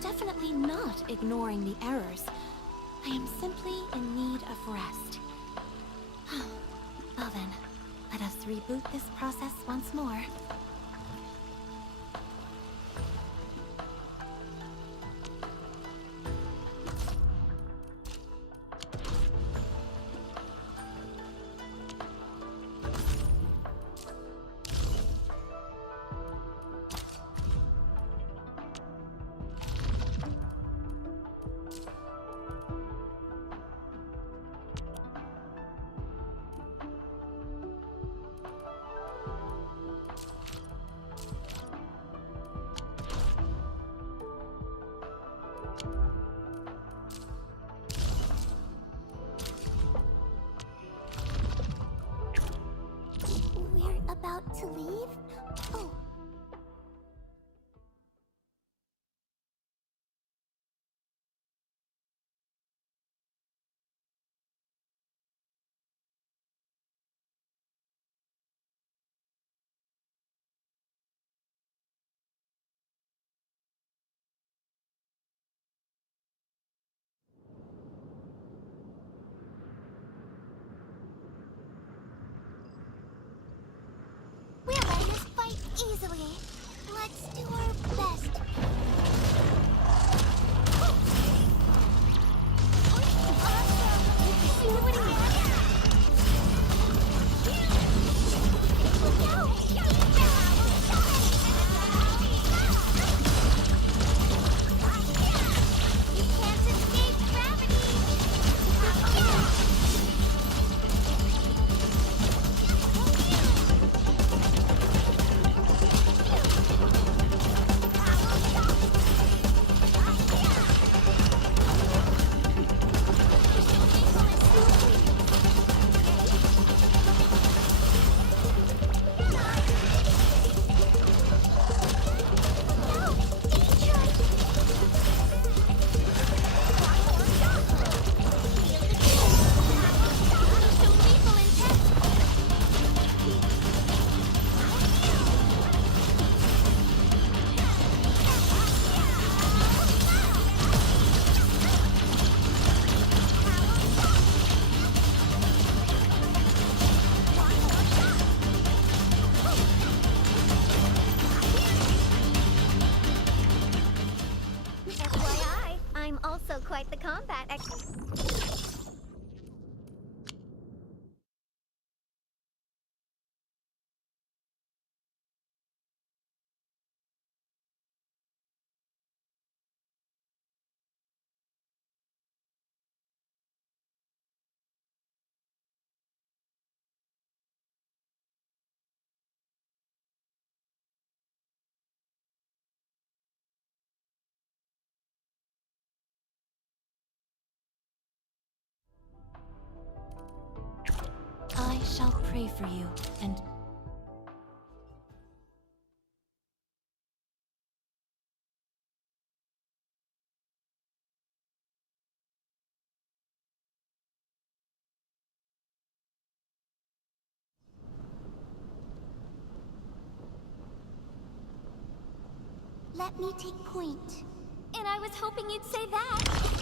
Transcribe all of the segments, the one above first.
definitely not ignoring the errors. I am simply in need of rest. Well then, let us reboot this process once more. We're about to leave? Oh. We'll win this fight easily. Let's do our best. FYI, I'm also quite the combat expert. I shall pray for you, and... Let me take point. And I was hoping you'd say that.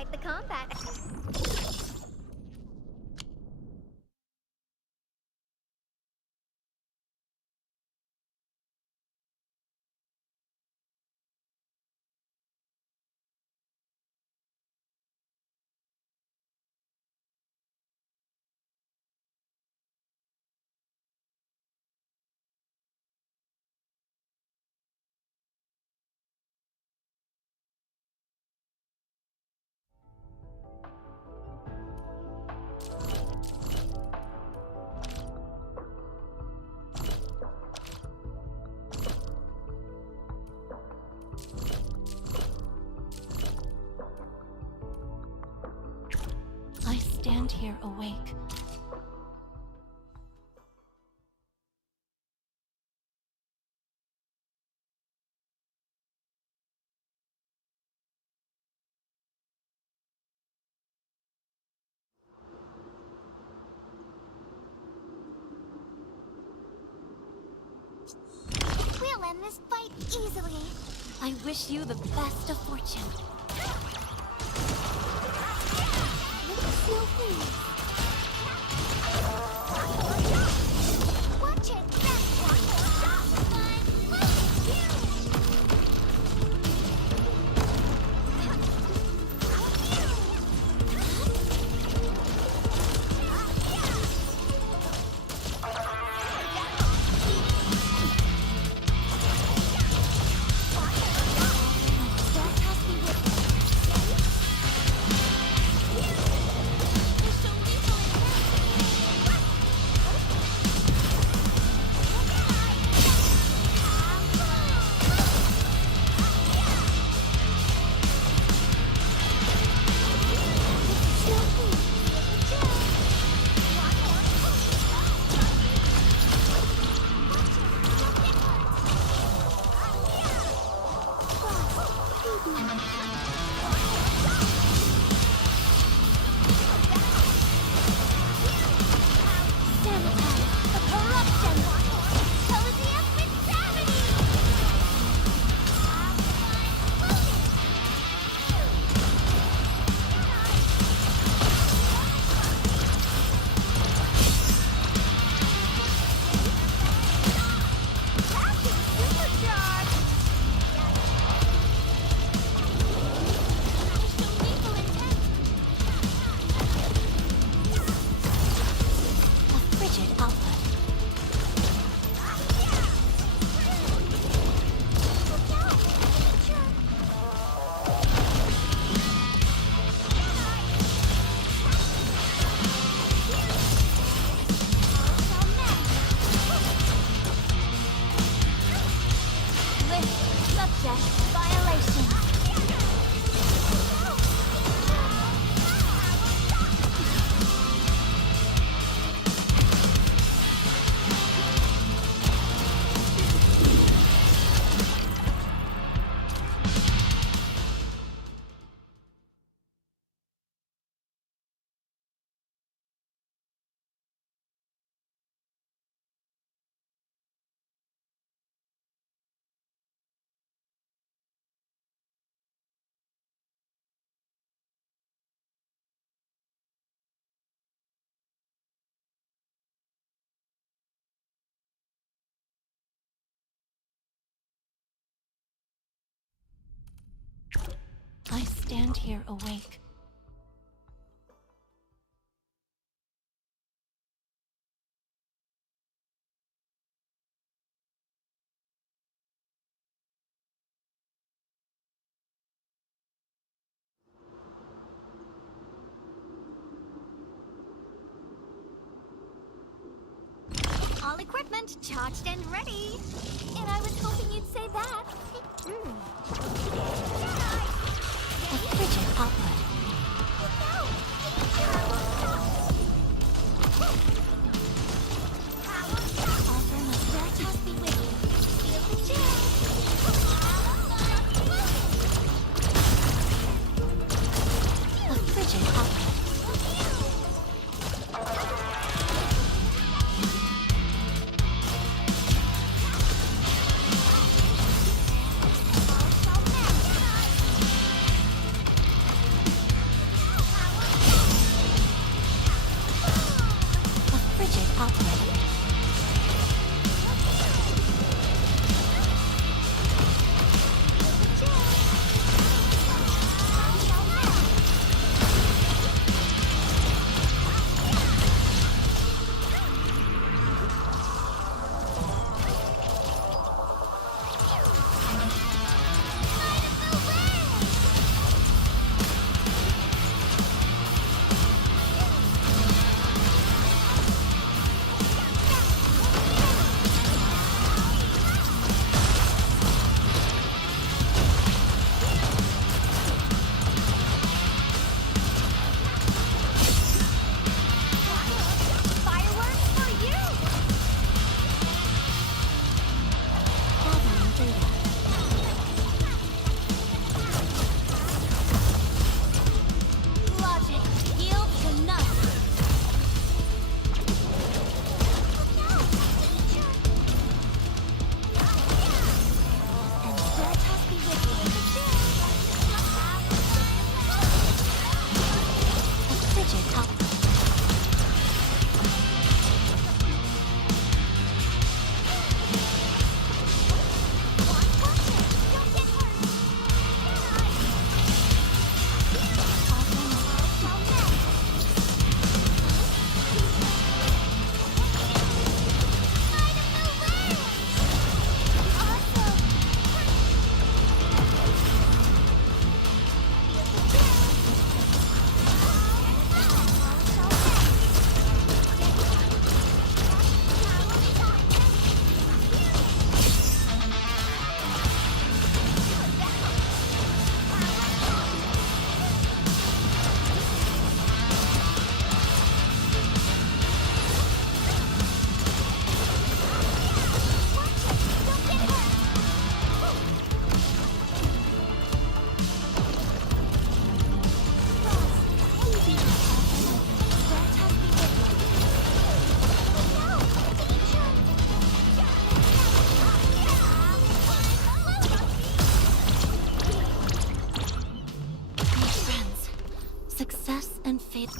quite the combat. I stand here awake. We'll end this fight easily. I wish you the best of fortune. Feel free. Watch it, I stand here awake. All equipment charged and ready. And I was hoping you'd say that. A frigid output. Offer must Veritas be with you. Feel the chill. A frigid output. Success and fate.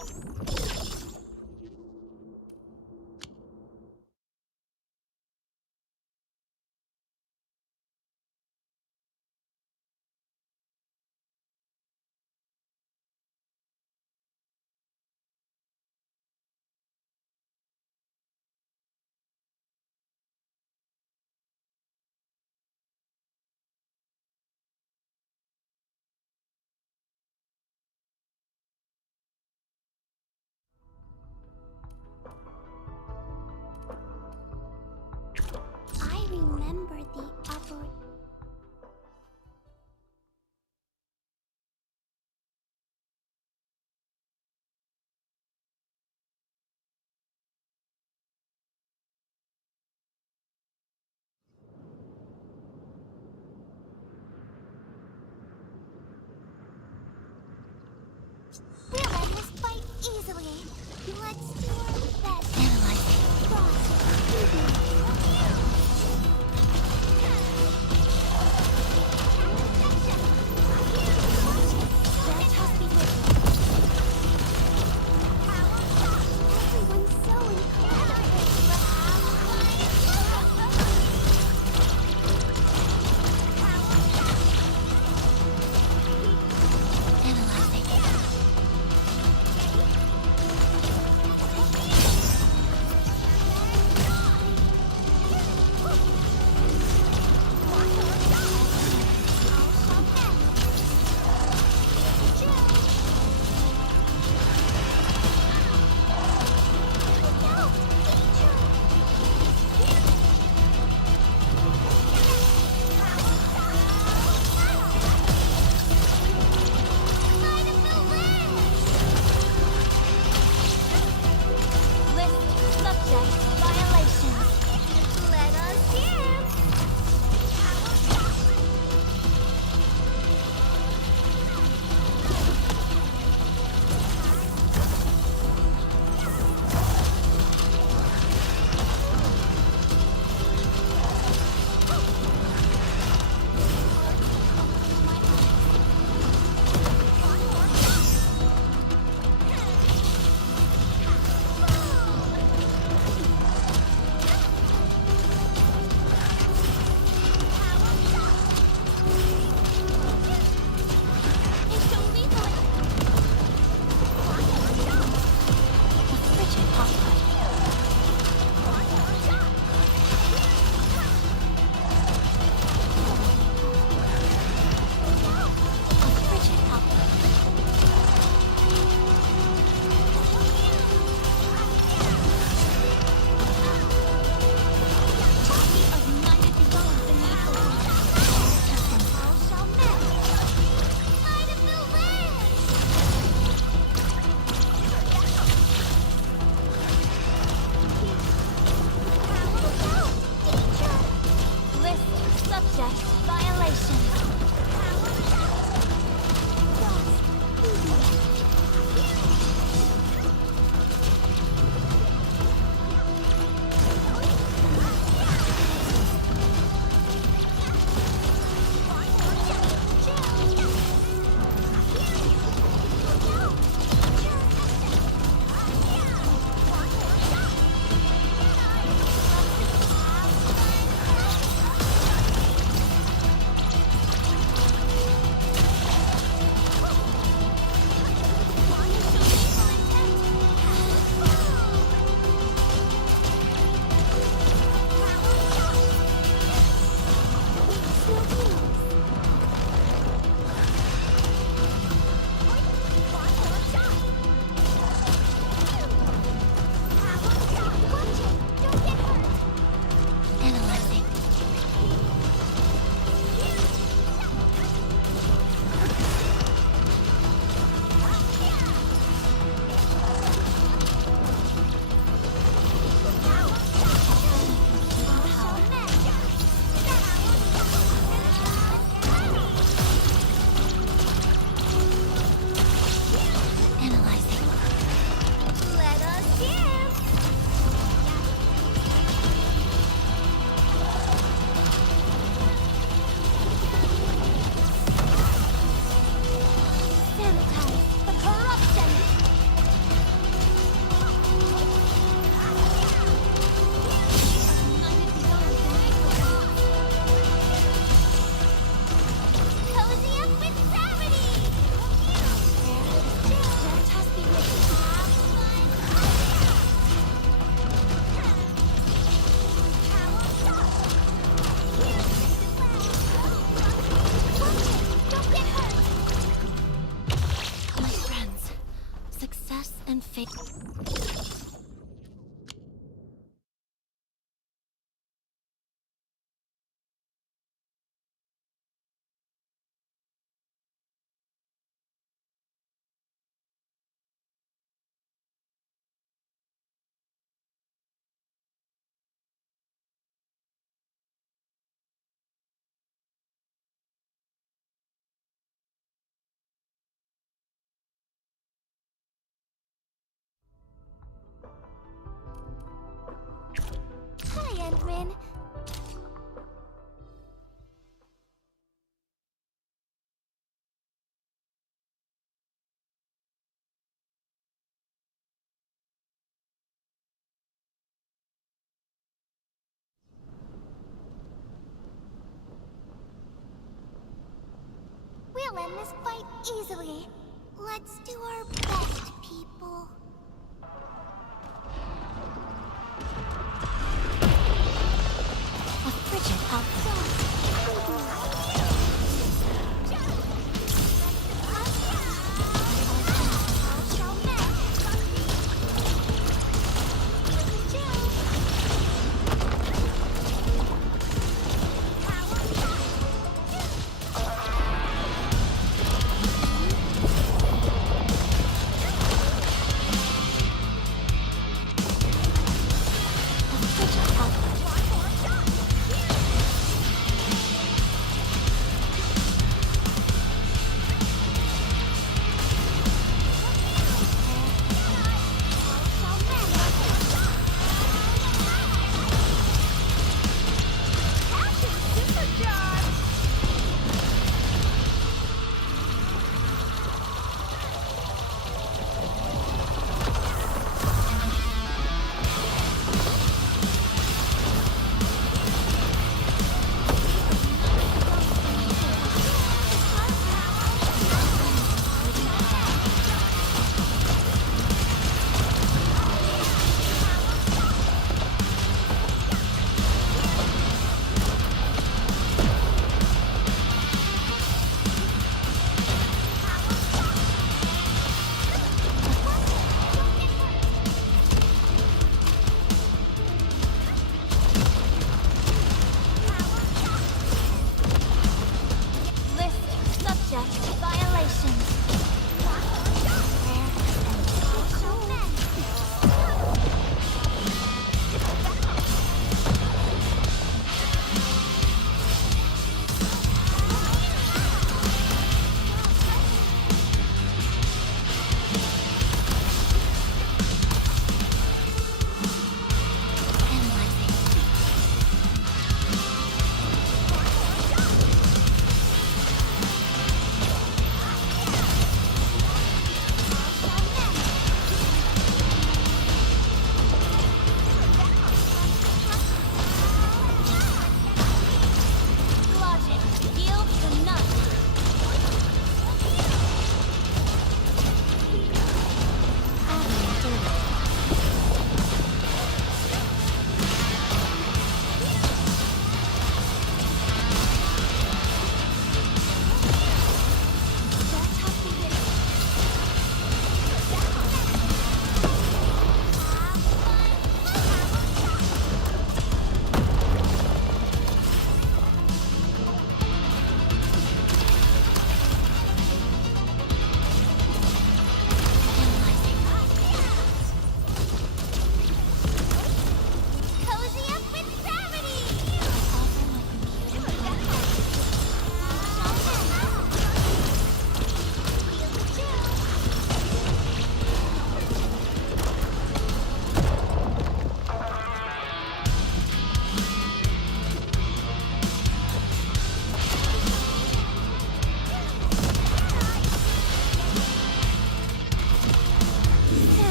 I remember the upper... We'll win this fight easily. Let's do our best. Analyzing. That must be with everyone's so Analyzing. and fate. Hi, Endrin. We'll end this fight easily. Let's do our best, people. A frigid outlook. A frigid outlook.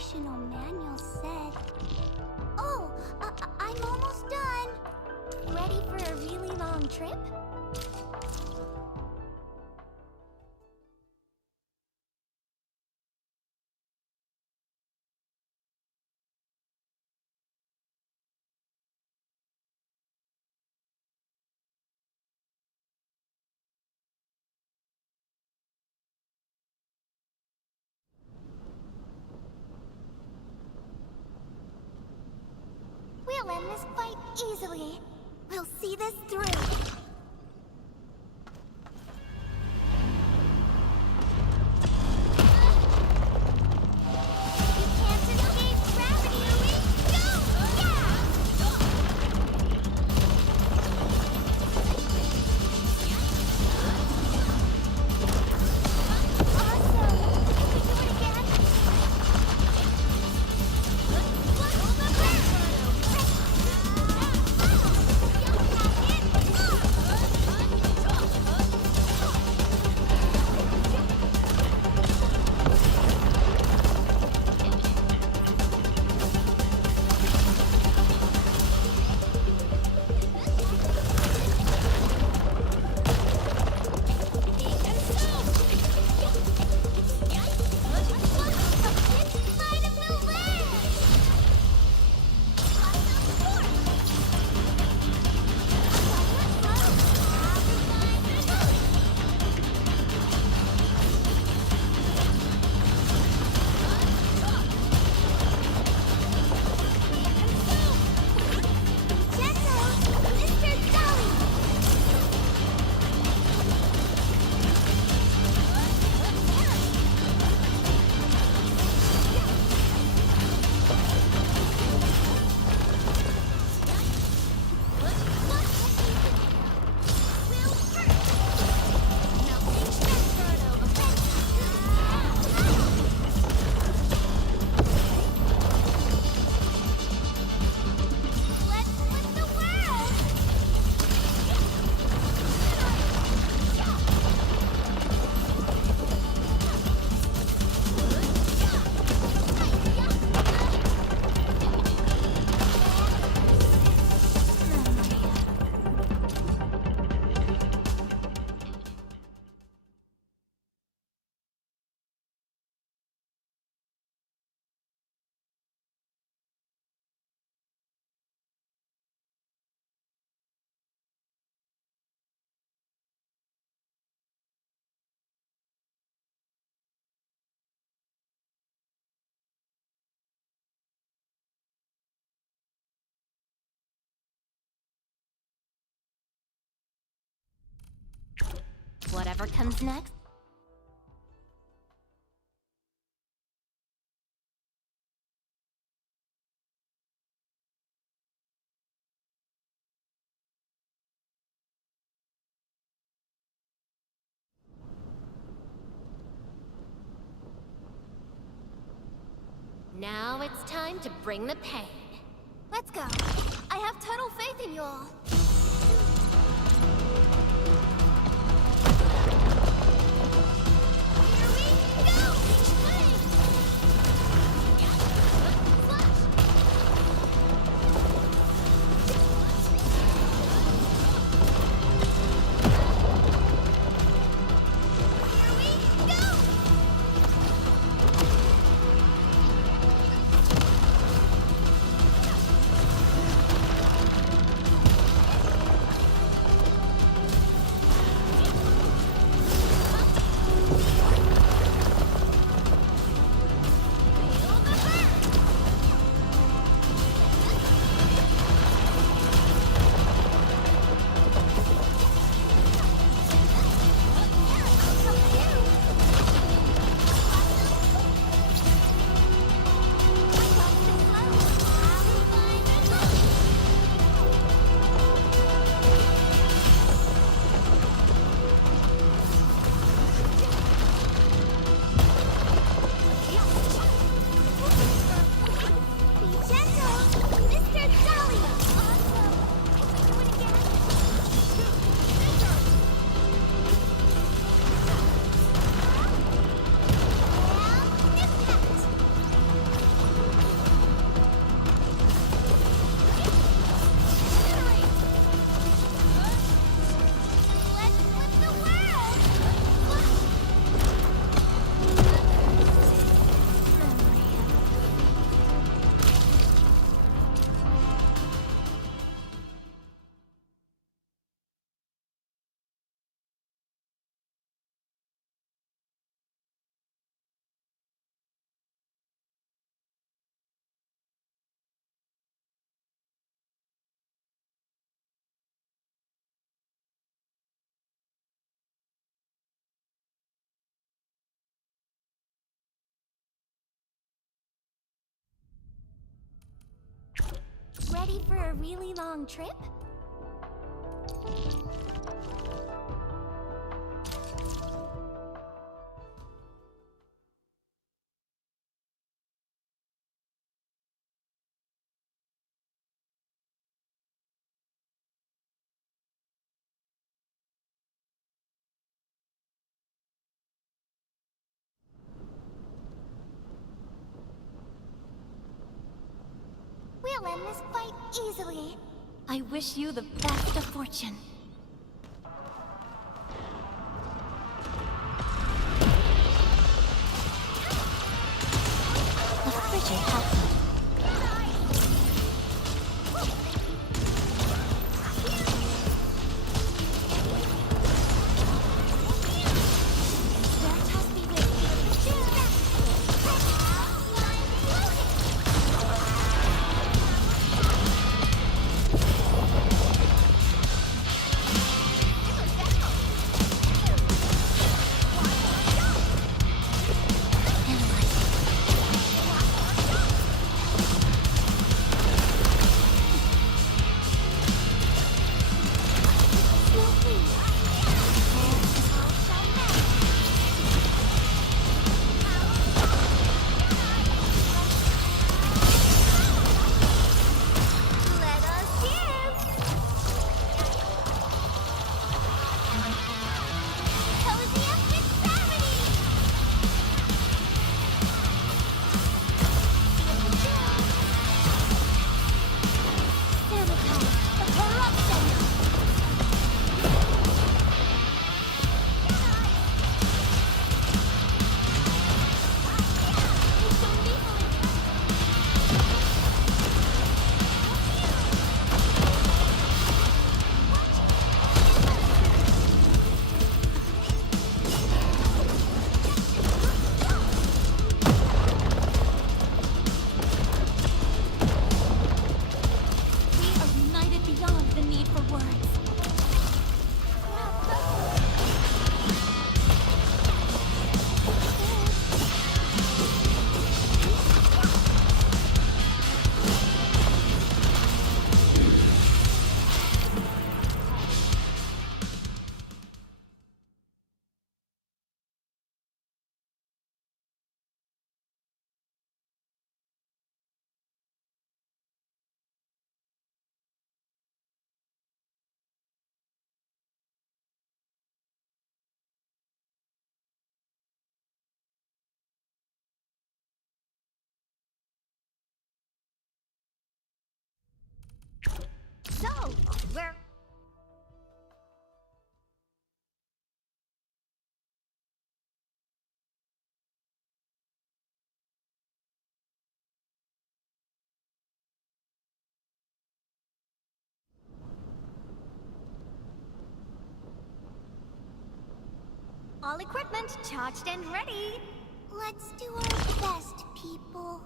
operational manual said... Oh, I'm almost done. Ready for a really long trip? We'll end this fight easily. We'll see this through. You can't escape gravity. Go! Yeah! Awesome! Can we do it again? Whatever comes next. Now it's time to bring the pain. Let's go. I have total faith in you all. Here we go! Swing! Slash! Here we go! Ready for a really long trip? We'll end this fight easily. I wish you the best of fortune. A frigid outcome. So, we're... All equipment charged and ready. Let's do our best, people.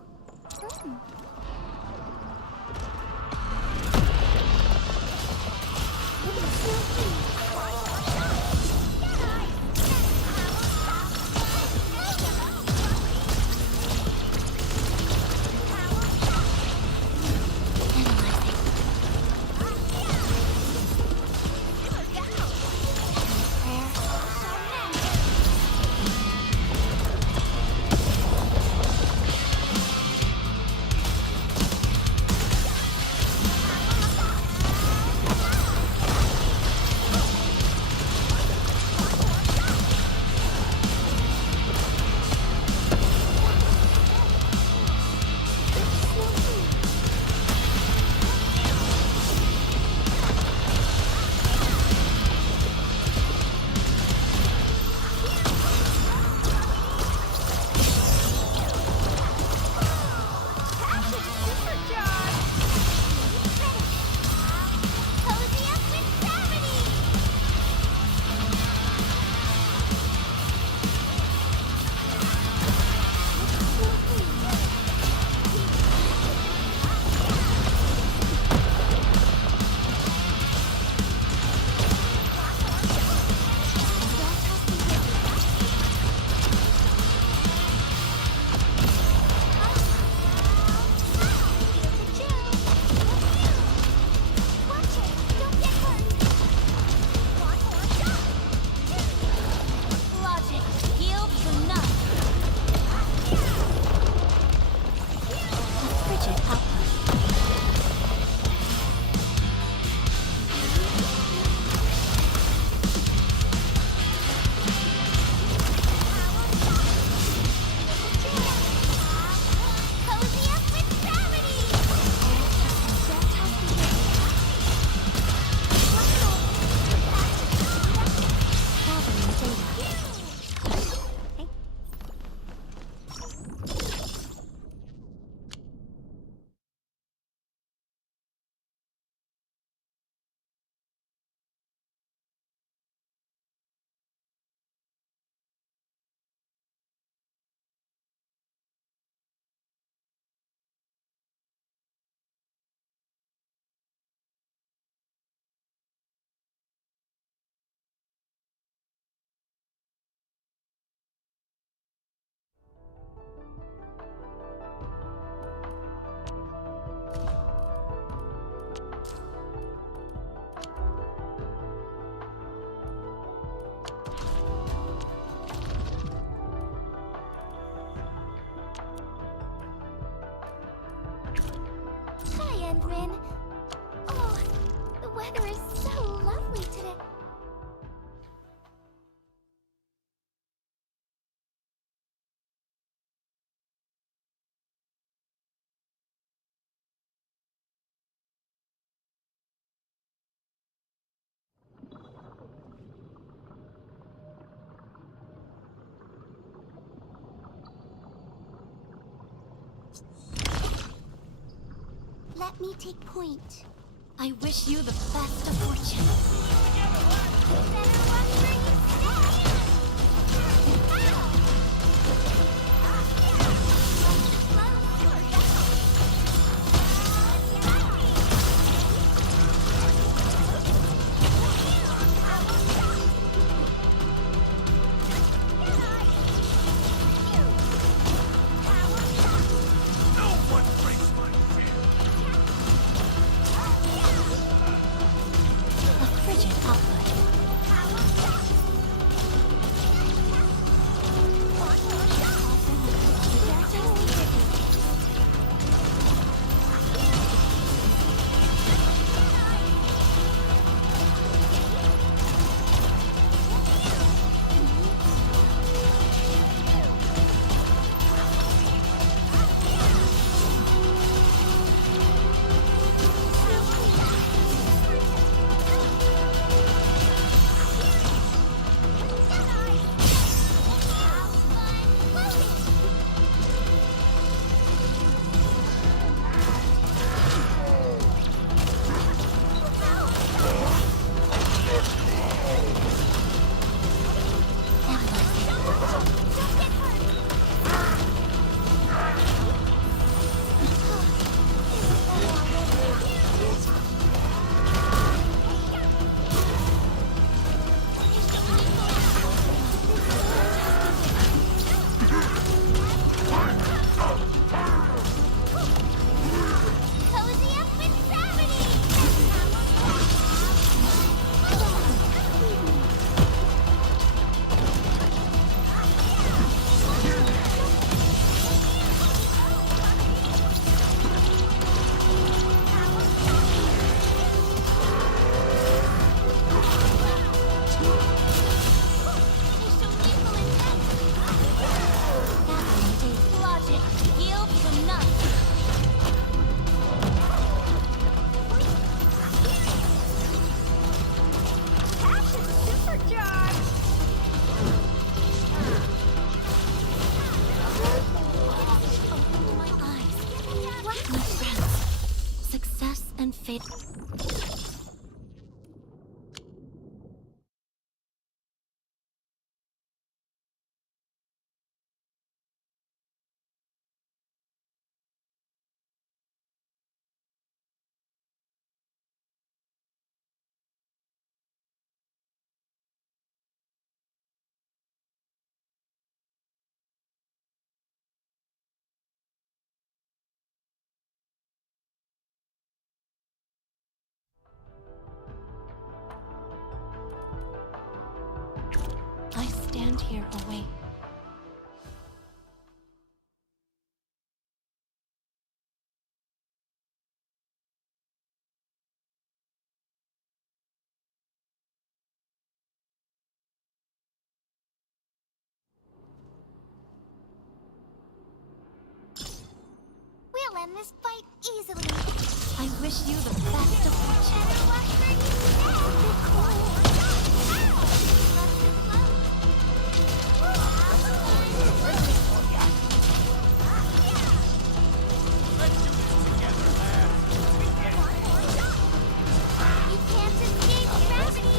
Sandman. Oh, the weather is so lovely today. Let me take point. I wish you the best of fortune. Better watch where you stand. A frigid output. fate. I stand here awake. We'll end this fight easily. I wish you the best of fortune. Better watch where you stand. Be cool. You can't escape gravity.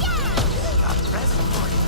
Yeah! Got a present for you.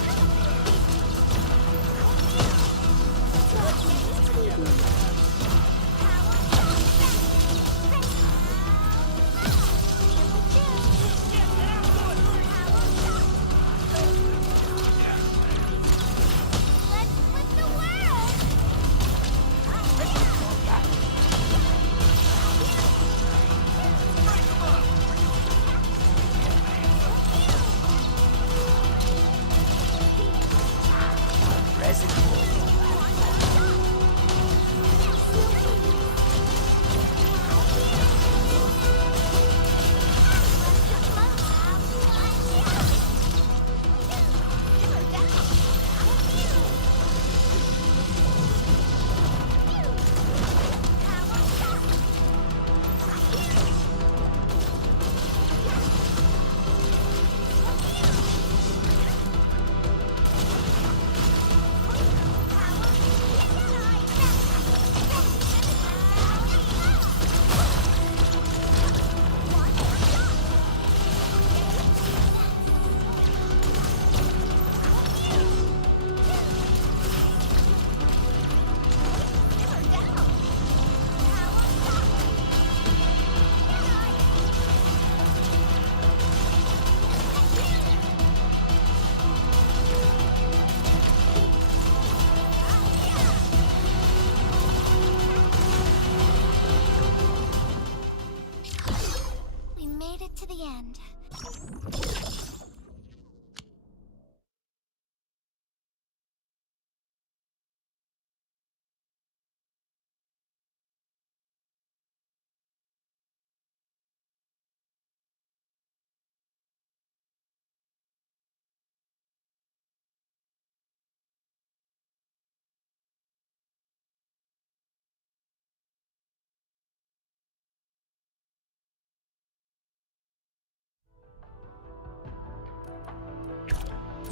end.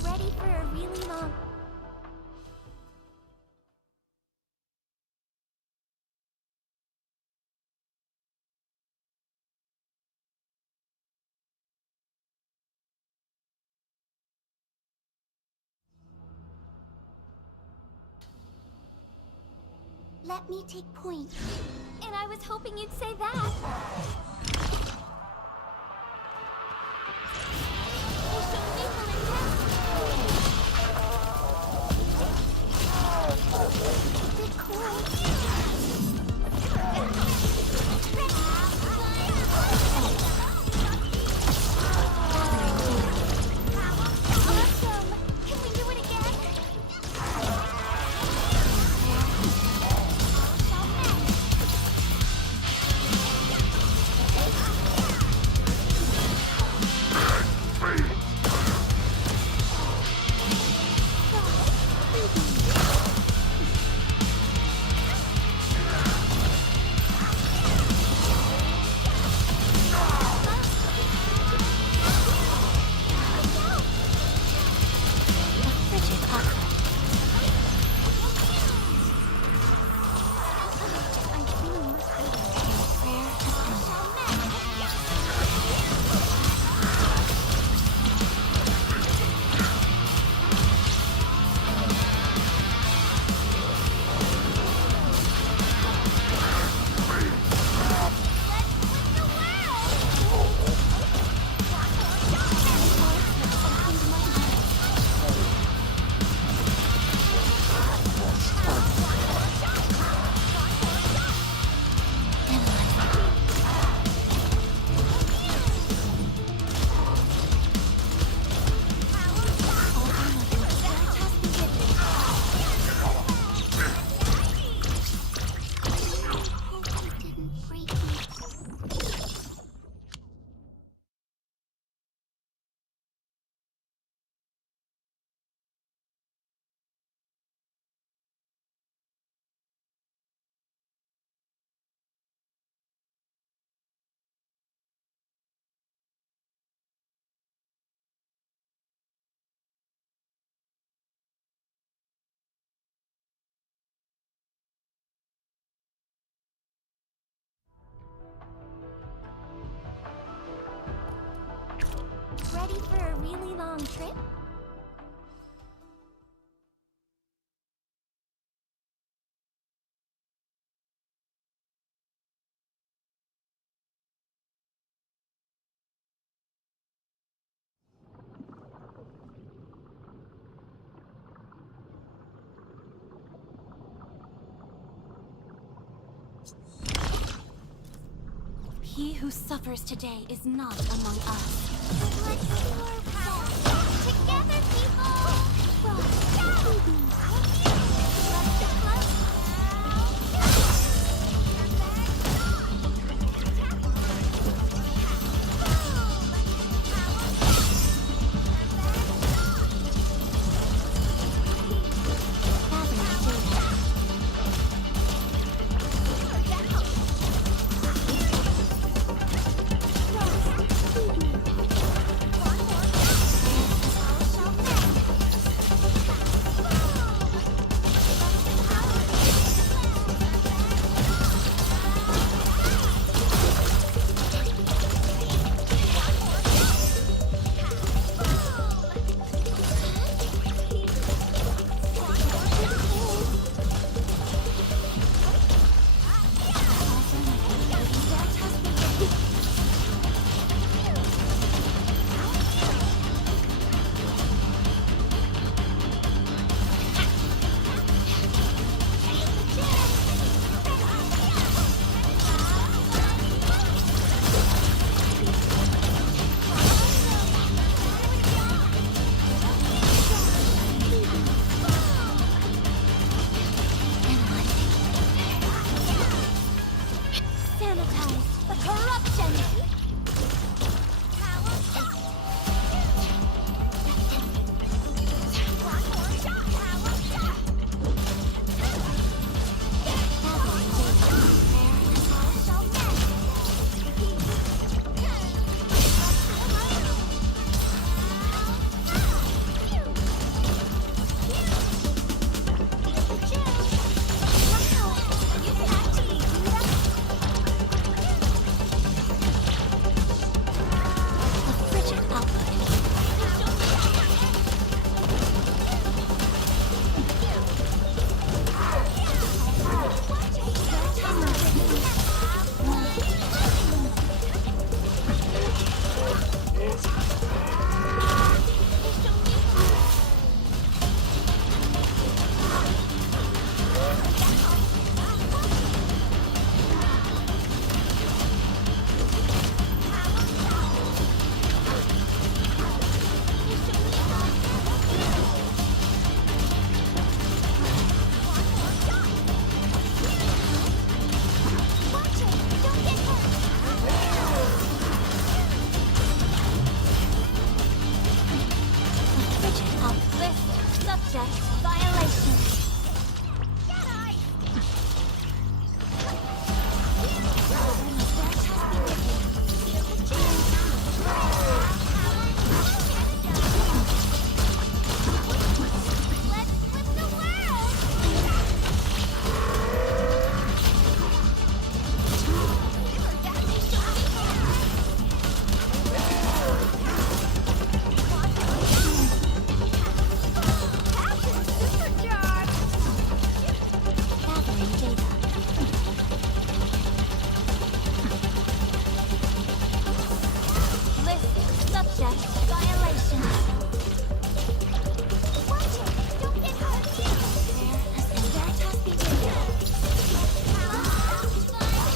Ready for a really long... Let me take point. And I was hoping you'd say that. You should be full A bit cold. Awesome! Can we do it again? Ready for a really long trip? He who suffers today is not among us. Let's see our power. Together, people! Watch it! Don't get hurt! Veritas beware. People intact.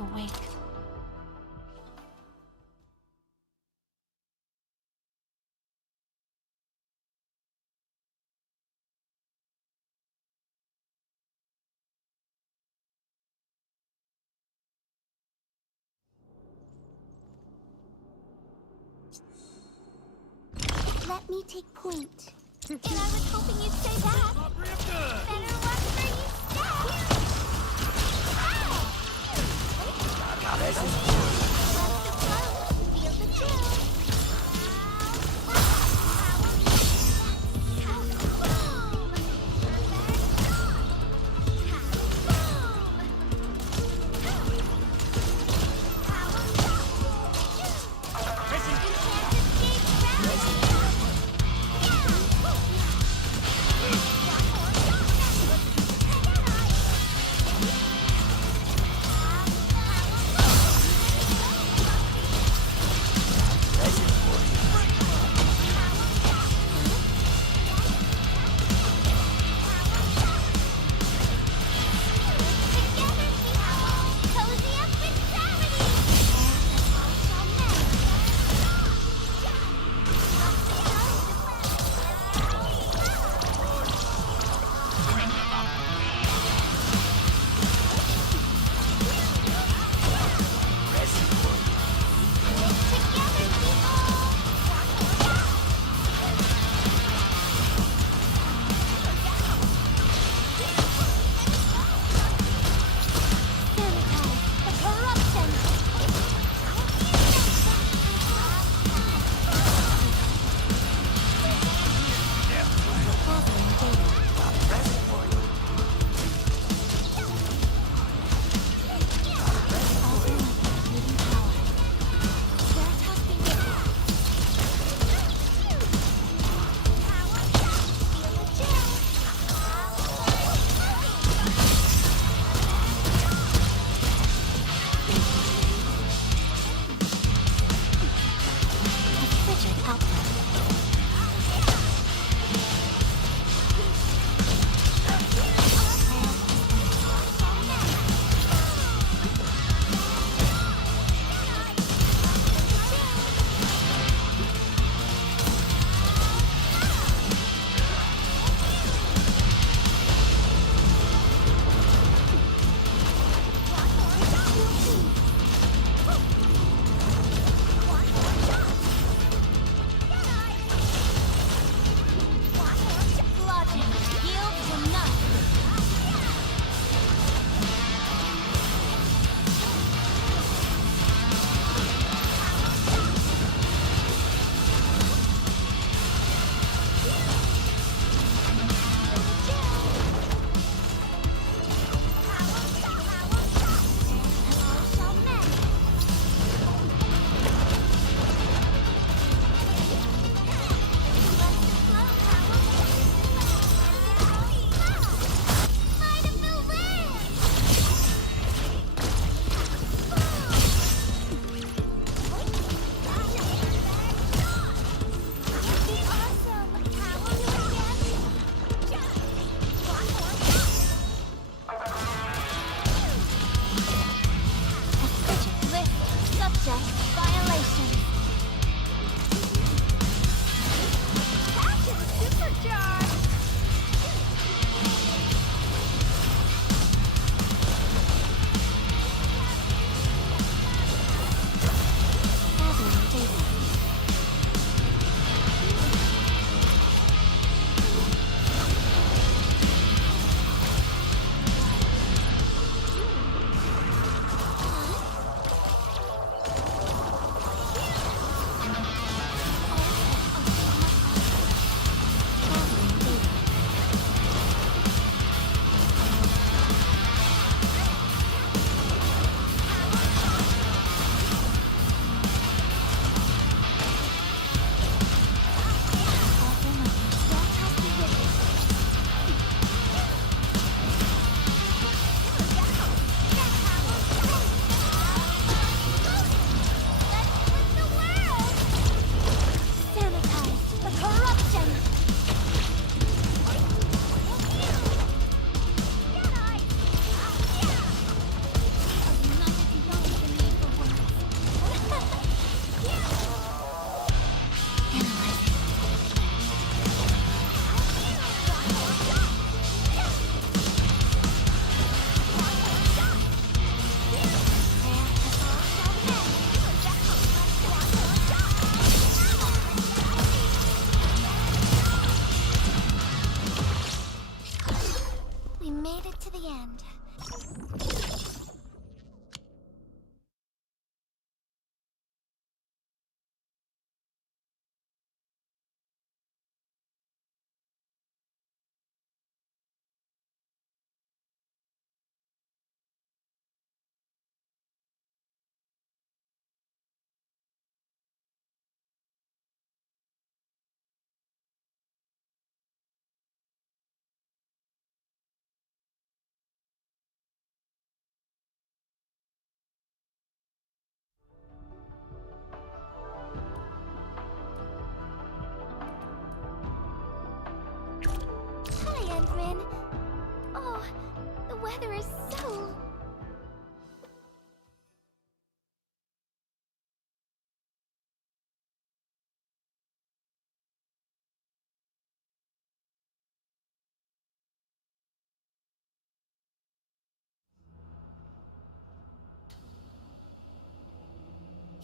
awake. Let me take point. And I was hoping you'd say that. Better luck for you, Feel the chill.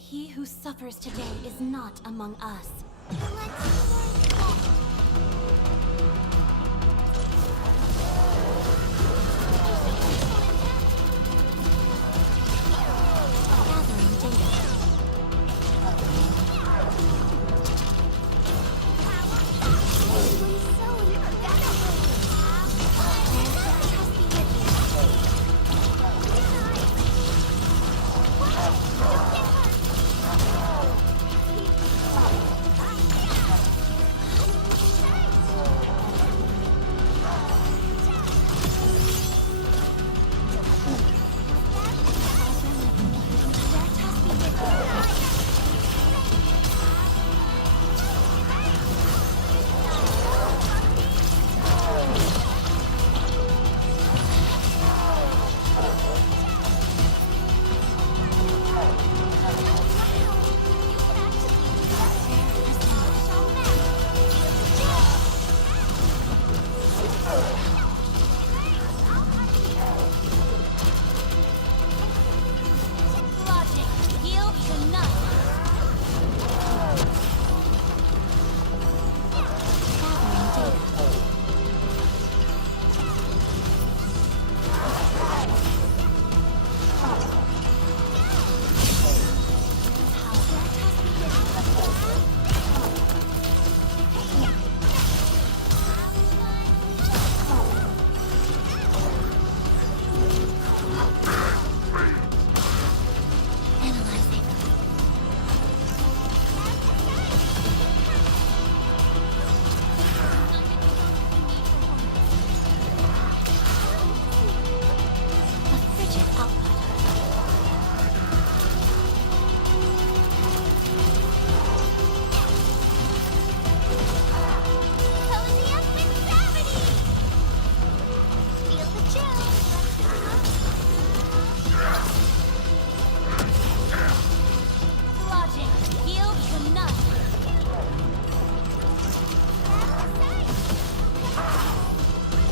He who suffers today is not among us. Let's see where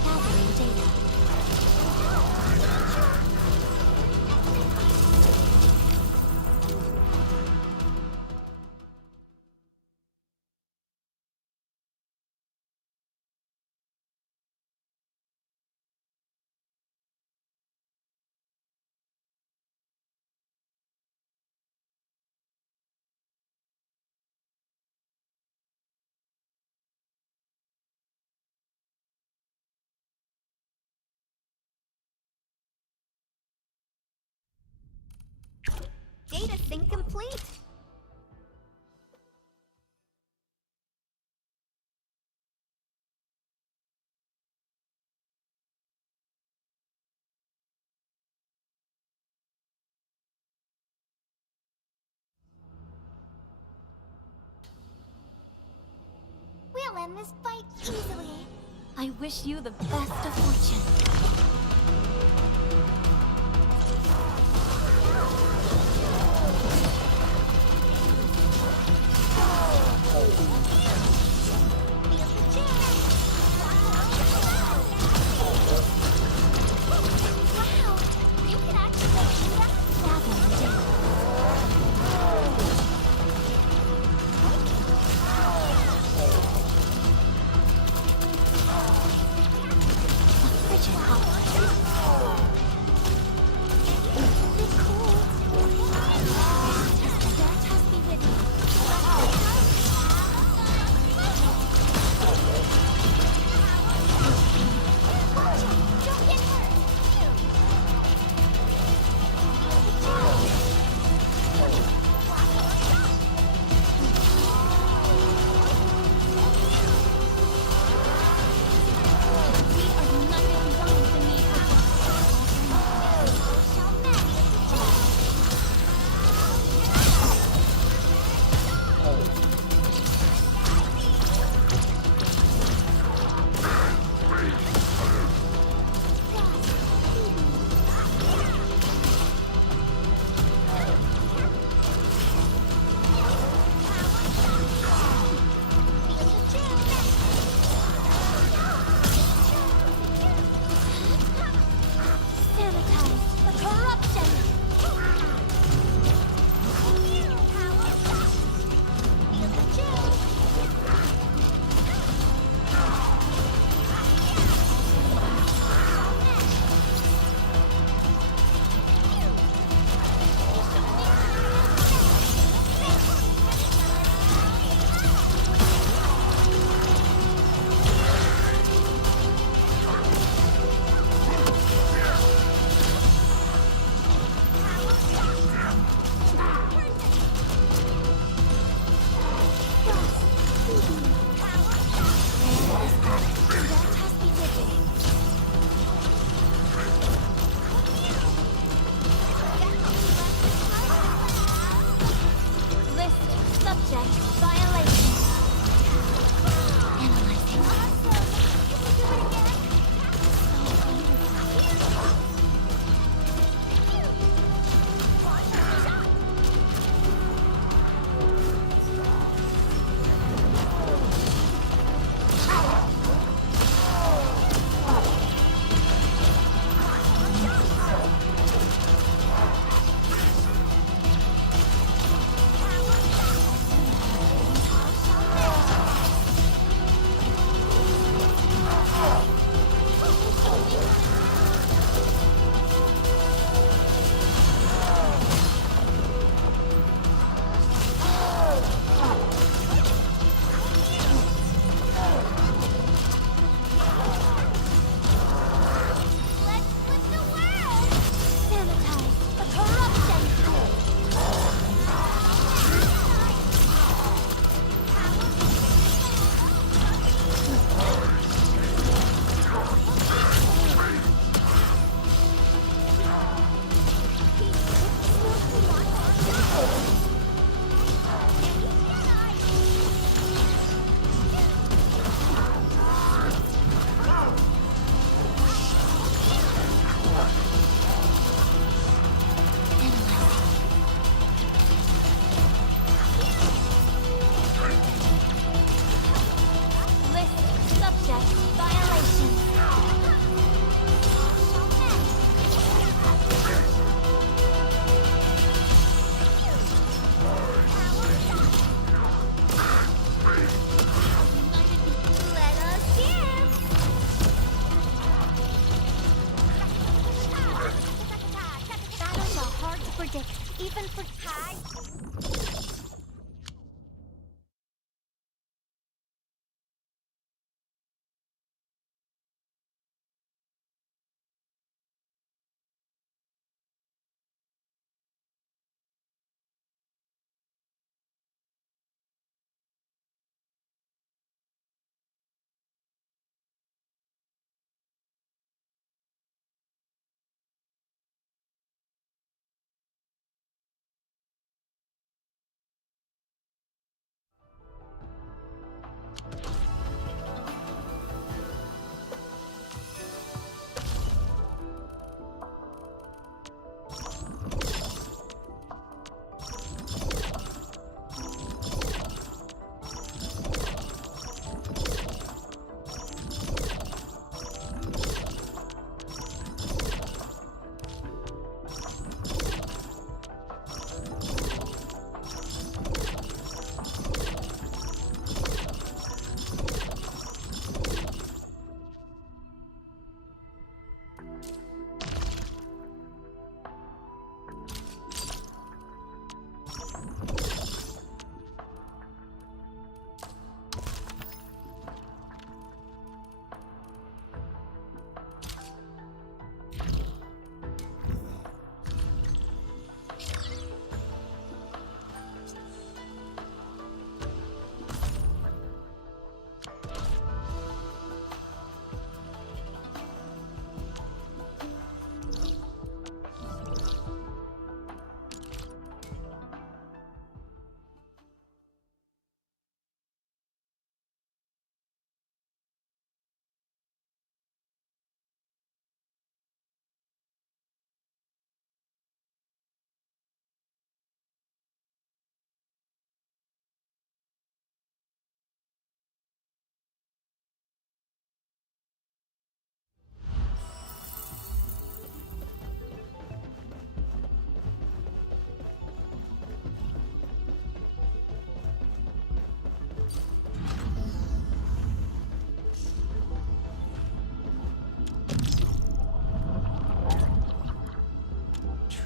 Gathering data. Data sync complete. We'll end this fight easily. I wish you the best of fortune. Feel the jam. Wow, you can actually see that. Gathering data. A frigid outcome.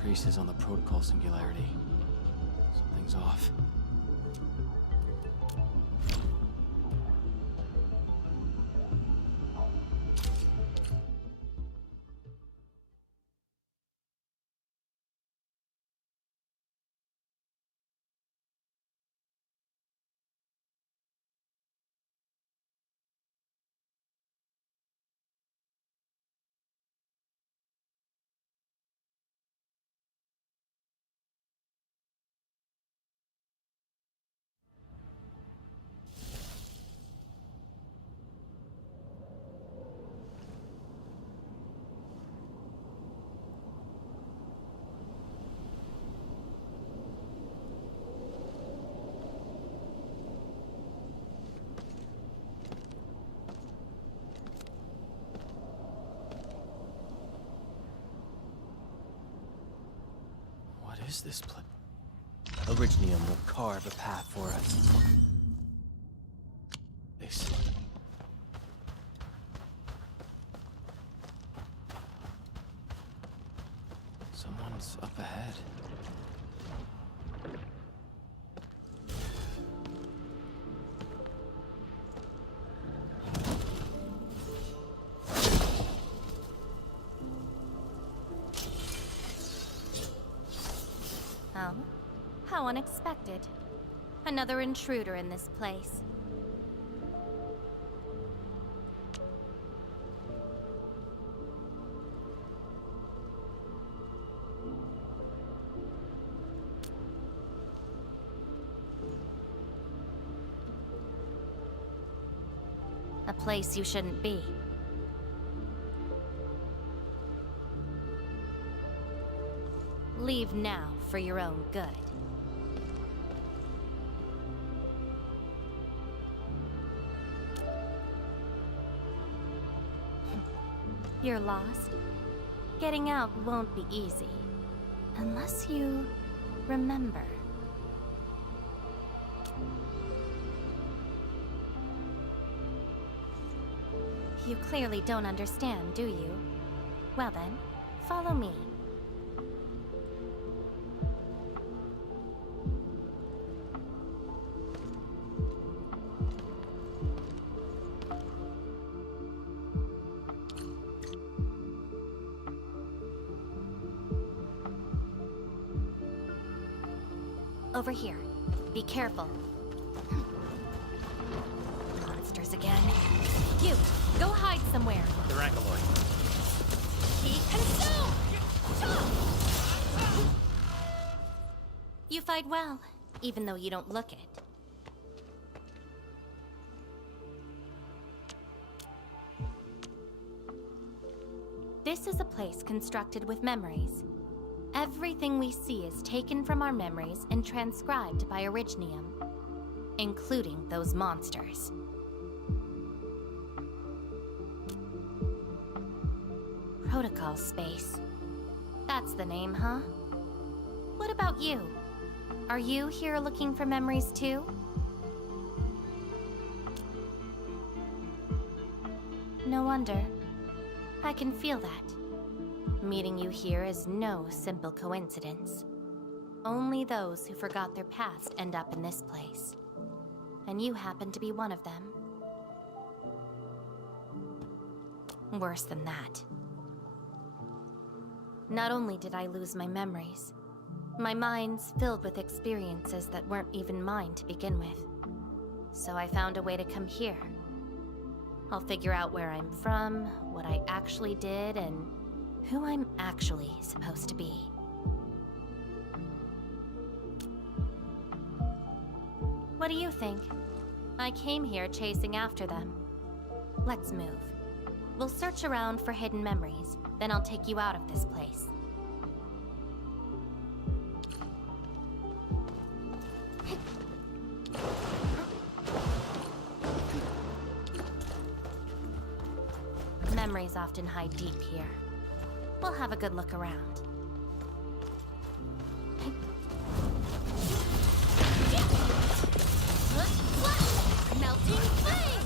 traces on the protocol singularity. Something's off. What is this place? Originium will carve a path for us. Someone's up ahead. Oh? How unexpected. Another intruder in this place. A place you shouldn't be. Leave now for your own good. You're lost? Getting out won't be easy. Unless you remember. You clearly don't understand, do you? Well then, follow me. Over here. Be careful. Monsters again. You, go hide somewhere. The Rankaloid. Be consumed! You fight well, even though you don't look it. This is a place constructed with memories. Everything we see is taken from our memories and transcribed by Originium, including those monsters. Protocol space. That's the name, huh? What about you? Are you here looking for memories too? No wonder. I can feel that. Meeting you here is no simple coincidence. Only those who forgot their past end up in this place. And you happen to be one of them. Worse than that. Not only did I lose my memories, my mind's filled with experiences that weren't even mine to begin with. So I found a way to come here. I'll figure out where I'm from, what I actually did, and who I'm actually supposed to be. What do you think? I came here chasing after them. Let's move. We'll search around for hidden memories, then I'll take you out of this place. Memories often hide deep here. We'll have a good look around. Melting flame!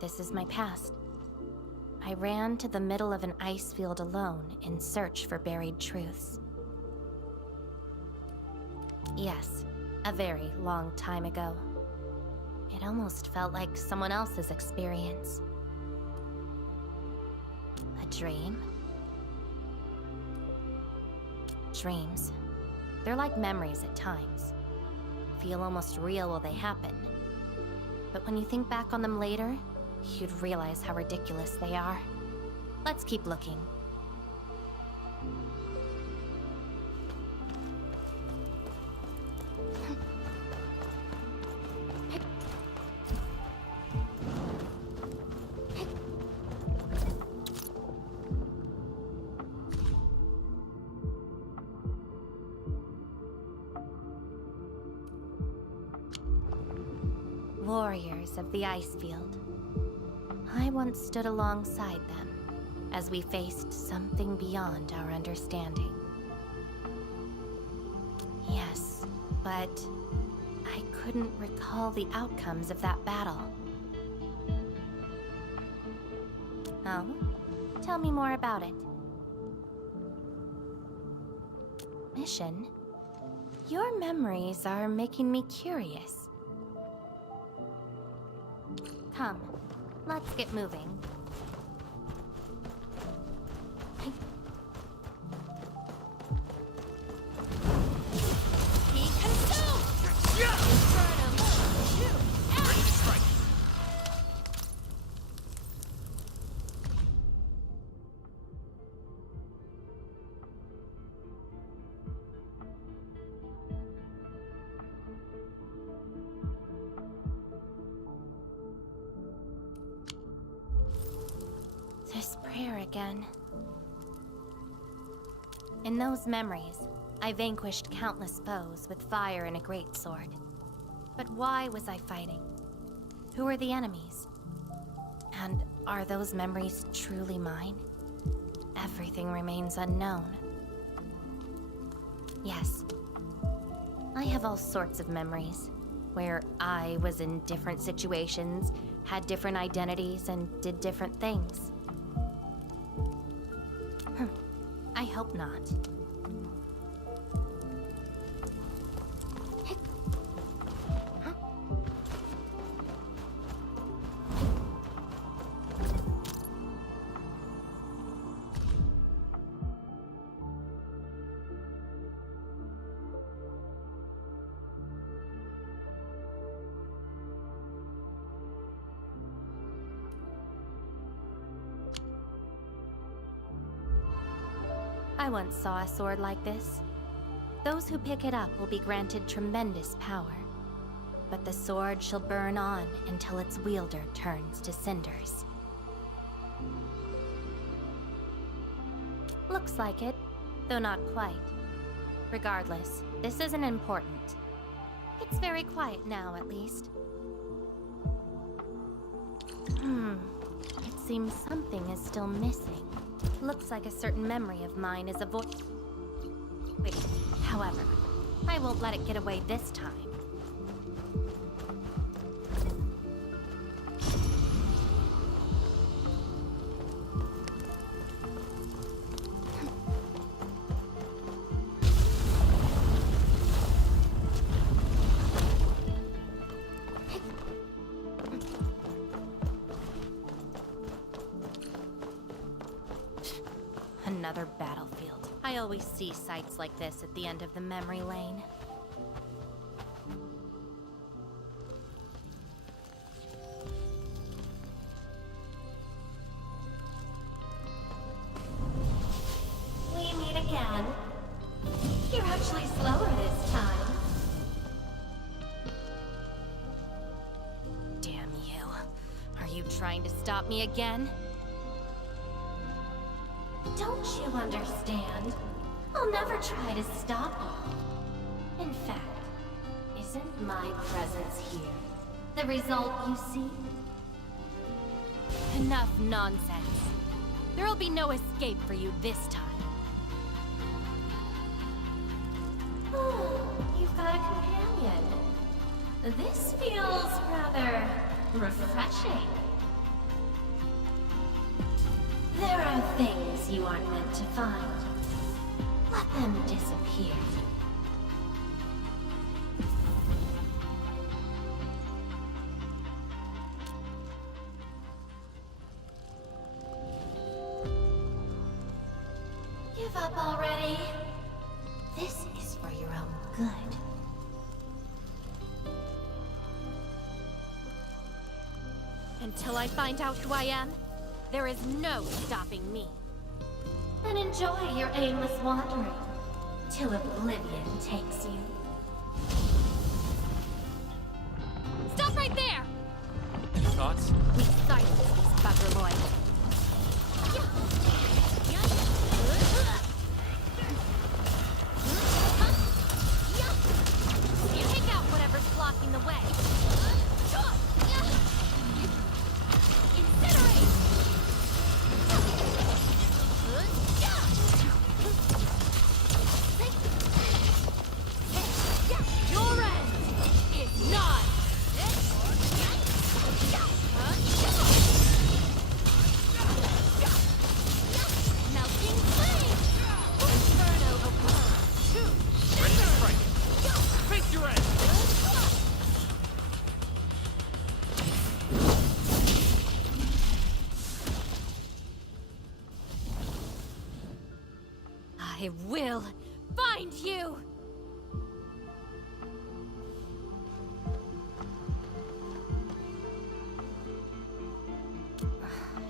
This is my past. I ran to the middle of an ice field alone in search for buried truths. Yes, a very long time ago. It almost felt like someone else's experience. A dream? Dreams. They're like memories at times. Feel almost real while they happen. But when you think back on them later, you'd realize how ridiculous they are. Let's keep looking. Warriors of the ice field. I once stood alongside them as we faced something beyond our understanding. Yes, but I couldn't recall the outcomes of that battle. Oh? Tell me more about it. Mission? Your memories are making me curious. Come, let's get moving. Be consumed! Burn 'em up! Shoot! Ready to strike. This prayer again. In those memories, I vanquished countless foes with fire and a greatsword. But why was I fighting? Who were the enemies? And are those memories truly mine? Everything remains unknown. Yes, I have all sorts of memories, where I was in different situations, had different identities, and did different things. I hope not. I once saw a sword like this. Those who pick it up will be granted tremendous power, but the sword shall burn on until its wielder turns to cinders. Looks like it, though not quite. Regardless, this isn't important. It's very quiet now, at least. It seems something is still missing. Looks like a certain memory of mine is Wait, however, I won't let it get away this time. Another battlefield. I always see sights like this at the end of the memory lane. We meet again. You're actually slower this time. Damn you. Are you trying to stop me again? Don't you understand? I'll never try to stop you. In fact, isn't my presence here the result you seek? Enough nonsense. There'll be no escape for you this time. Oh, you've got a companion. This feels rather refreshing. There are things you aren't meant to find. Let them disappear. Give up already. This is for your own good. Until I find out who I am, there is no stopping me. Then enjoy your aimless wandering, till oblivion takes you. Stop right there! Any thoughts? We silence these buggerloids. You take out whatever's blocking the way. Incinerate! Your end is not! Melting flame! Inferno occurs! Ready to strike. Face your end. I will find you!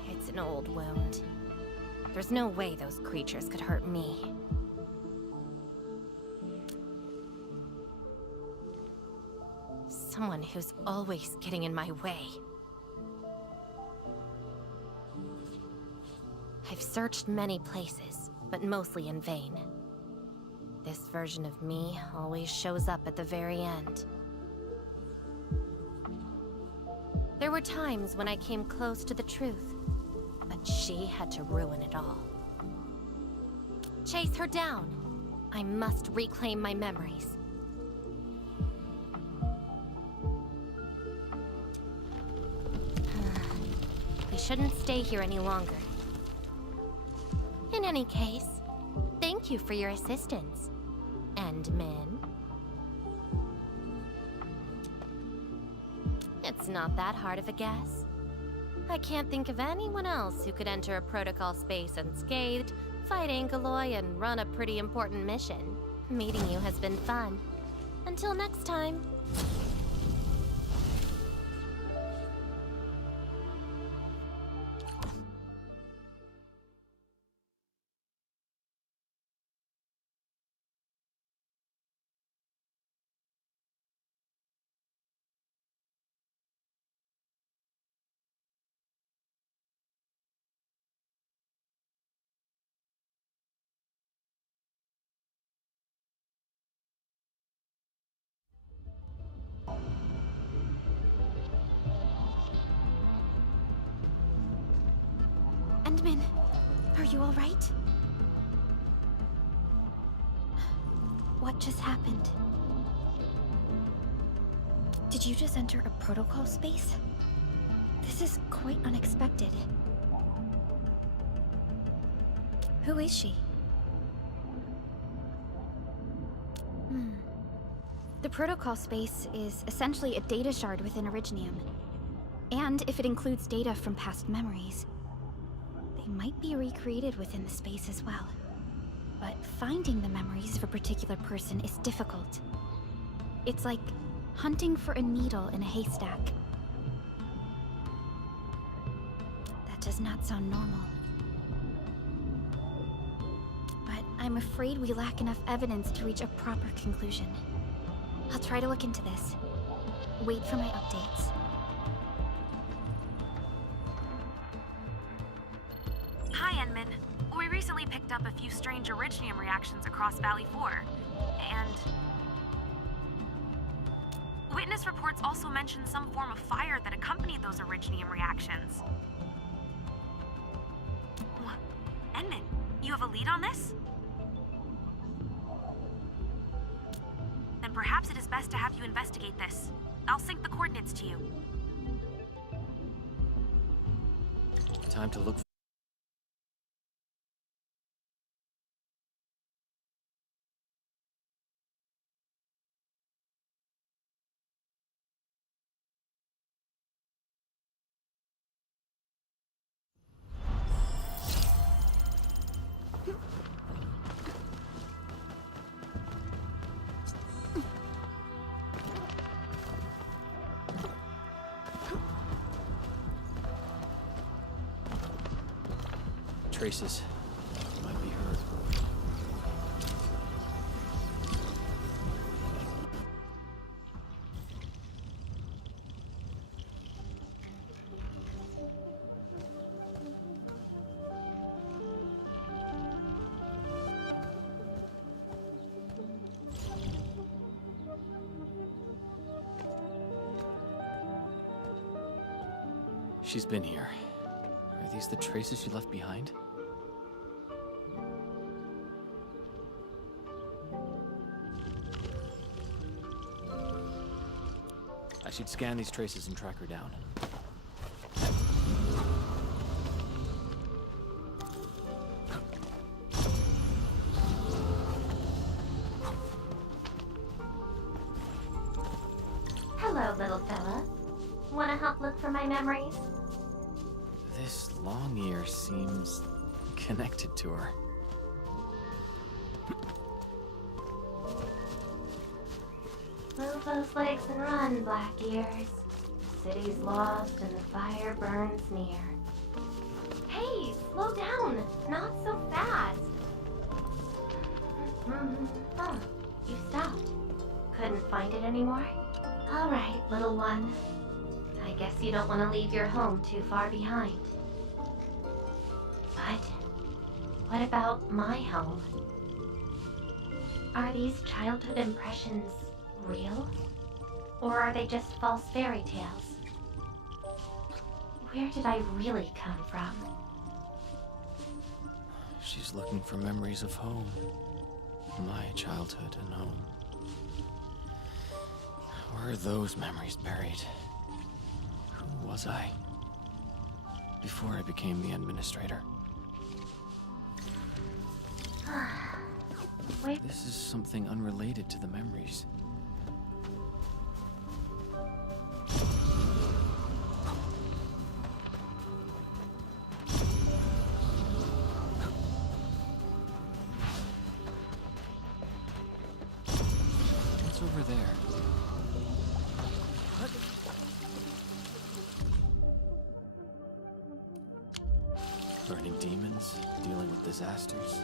It's an old wound. There's no way those creatures could hurt me. Someone who's always getting in my way. I've searched many places, but mostly in vain. This version of me always shows up at the very end. There were times when I came close to the truth, but she had to ruin it all. Chase her down. I must reclaim my memories. We shouldn't stay here any longer. In any case, thank you for your assistance, Endman. It's not that hard of a guess. I can't think of anyone else who could enter a protocol space unscathed, fight Angeloi, and run a pretty important mission. Meeting you has been fun. Until next time. Endman, are you all right? What just happened? Did you just enter a protocol space? This is quite unexpected. Who is she? The protocol space is essentially a data shard within Originium. And if it includes data from past memories, they might be recreated within the space as well. But finding the memories of a particular person is difficult. It's like hunting for a needle in a haystack. That does not sound normal. But I'm afraid we lack enough evidence to reach a proper conclusion. I'll try to look into this. Wait for my updates. Hi, Enman. We recently picked up a few strange Originium reactions across Valley 4, and... Witness reports also mention some form of fire that accompanied those Originium reactions. Enman, you have a lead on this? Then perhaps it is best to have you investigate this. I'll sync the coordinates to you. Time to look traces. Might be hers. She's been here. Are these the traces she left behind? I should scan these traces and track her down. Hello, little fella. Wanna help look for my memories? This long ear seems connected to her. Move those legs and run, Black Ears. The city's lost and the fire burns near. Hey, slow down! Not so fast! Oh, you stopped. Couldn't find it anymore? Alright, little one. I guess you don't want to leave your home too far behind. But what about my home? Are these childhood impressions real? Or are they just false fairy tales? Where did I really come from? She's looking for memories of home. My childhood and home. Where are those memories buried? Who was I? Before I became the administrator. Wait. This is something unrelated to the memories. What's over there? Burning demons, dealing with disasters.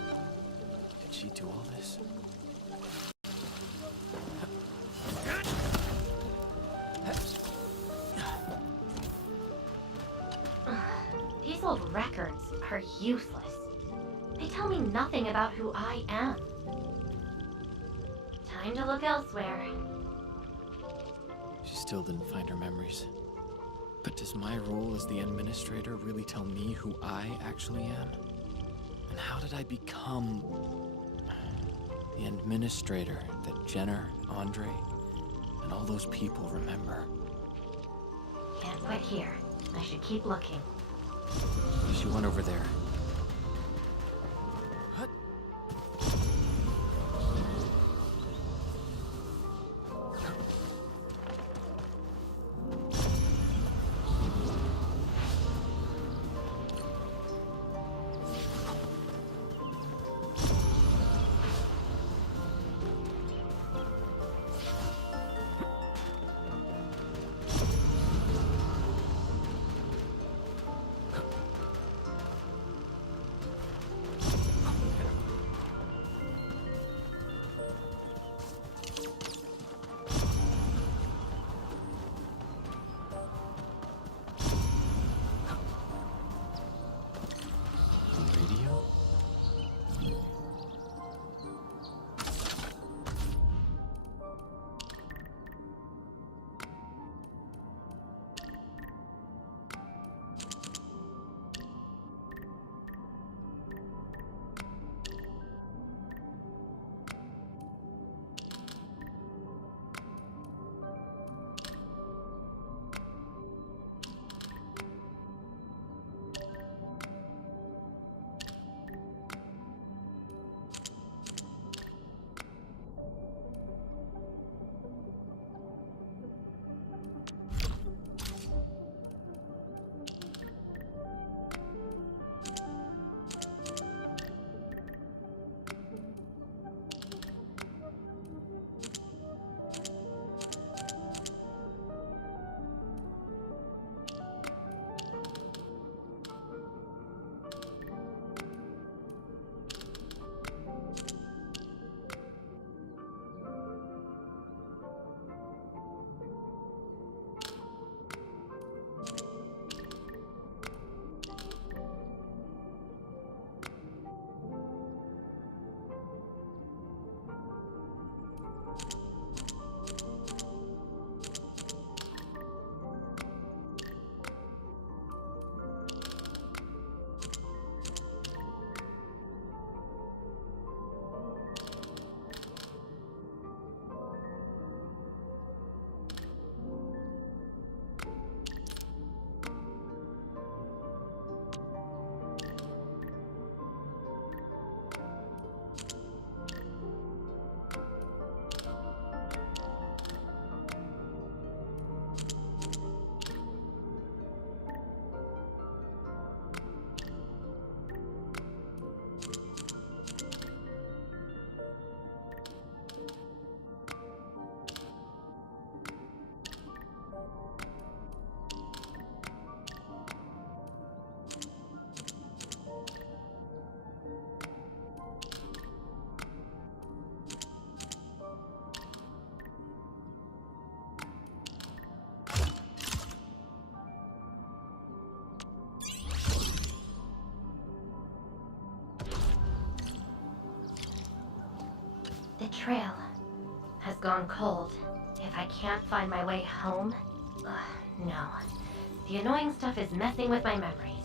Did she do all this? These old records are useless. They tell me nothing about who I am. Time to look elsewhere. She still didn't find her memories. But does my role as the administrator really tell me who I actually am? And how did I become the administrator that Jenner, Andre, and all those people remember? Can't quit here. I should keep looking. She went over there. trail has gone cold. If I can't find my way home, no. The annoying stuff is messing with my memories.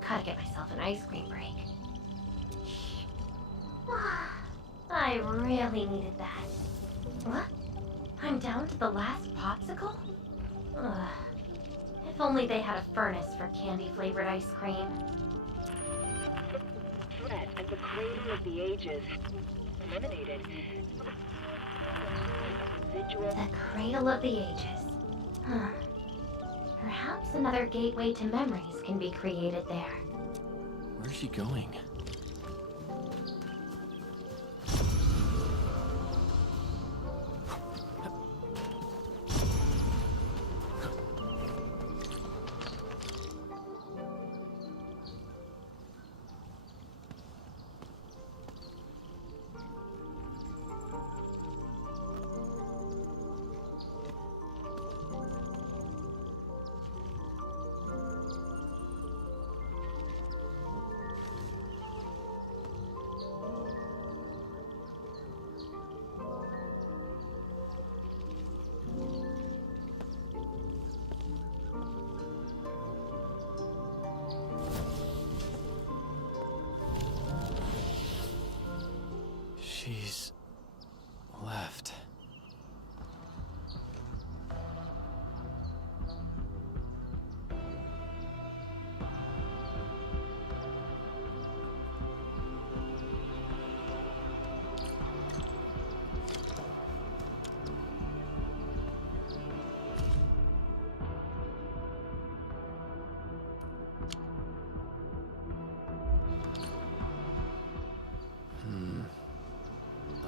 Gotta get myself an ice cream break. I really needed that. What? I'm down to the last popsicle? Ugh. If only they had a furnace for candy-flavored ice cream. Threat at the Cradle of the Ages. Eliminated. Residual. The Cradle of the Ages. Huh. Perhaps another gateway to memories can be created there. Where's she going? She's left.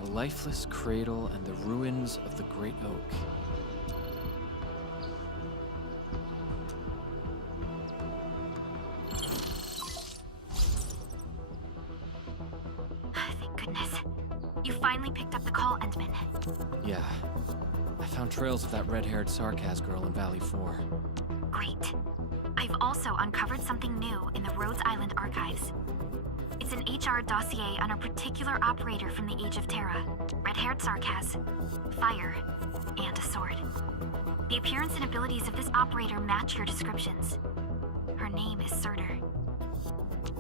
A lifeless cradle and the ruins of the Great Oak. Thank goodness. You finally picked up the call, Endman. Yeah. I found trails of that red-haired Sarkaz girl in Valley 4. Great. I've also uncovered something new in the Rhodes Island archives. It's an HR dossier on a particular operator from the Age of Terra. Red-haired Sarkaz, fire, and a sword. The appearance and abilities of this operator match your descriptions. Her name is Surtur.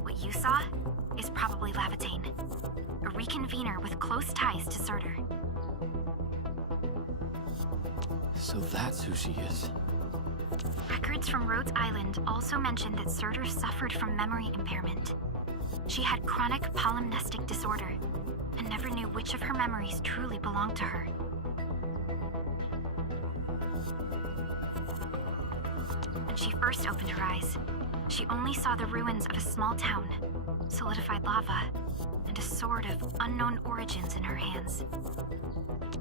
What you saw is probably Lavatane, a reconvener with close ties to Surtur. So that's who she is. Records from Rhodes Island also mention that Surtur suffered from memory impairment. She had chronic polymnestic disorder, and never knew which of her memories truly belonged to her. When she first opened her eyes, she only saw the ruins of a small town, solidified lava, and a sword of unknown origins in her hands.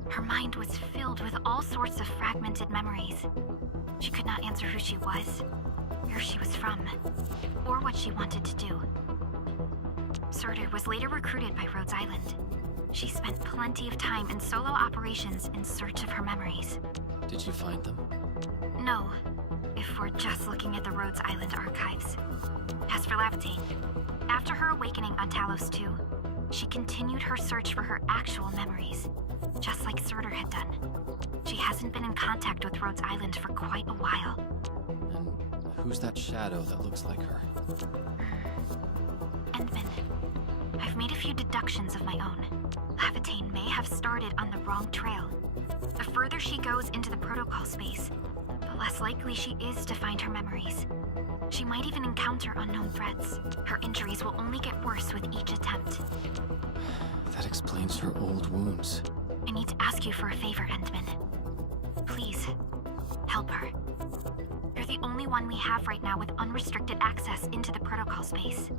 Her mind was filled with all sorts of fragmented memories. She could not answer who she was, where she was from, or what she wanted to do. Surtur was later recruited by Rhodes Island. She spent plenty of time in solo operations in search of her memories. Did you find them? No, if we're just looking at the Rhodes Island archives. As for Lavatane, after her awakening on Talos 2, she continued her search for her actual memories, just like Surtur had done. She hasn't been in contact with Rhodes Island for quite a while. And who's that shadow that looks like her? Endman, I've made a few deductions of my own. Lavatane may have started on the wrong trail. The further she goes into the protocol space, the less likely she is to find her memories. She might even encounter unknown threats. Her injuries will only get worse with each attempt. That explains her old wounds. I need to ask you for a favor, Endman. Please, help her. You're the only one we have right now with unrestricted access into the protocol space.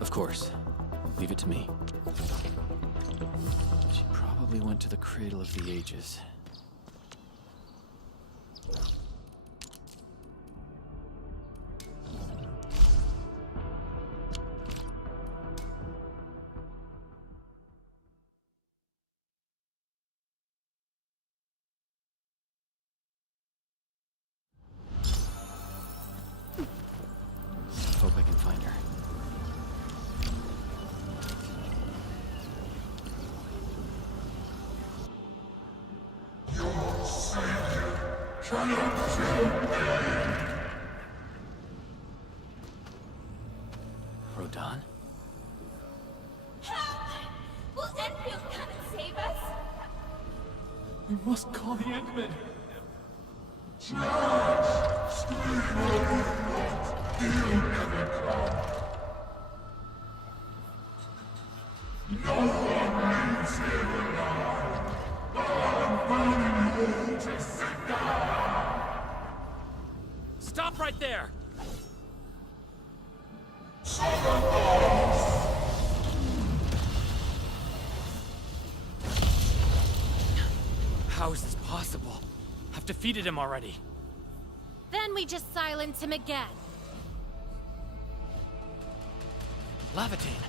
Of course. Leave it to me. She probably went to the Cradle of the Ages. Hope I can find her. Rodan? Will Enfield come and save us? You must call the Endmen. Stop right there! How is this possible? I've defeated him already. Then we just silence him again. Levitate.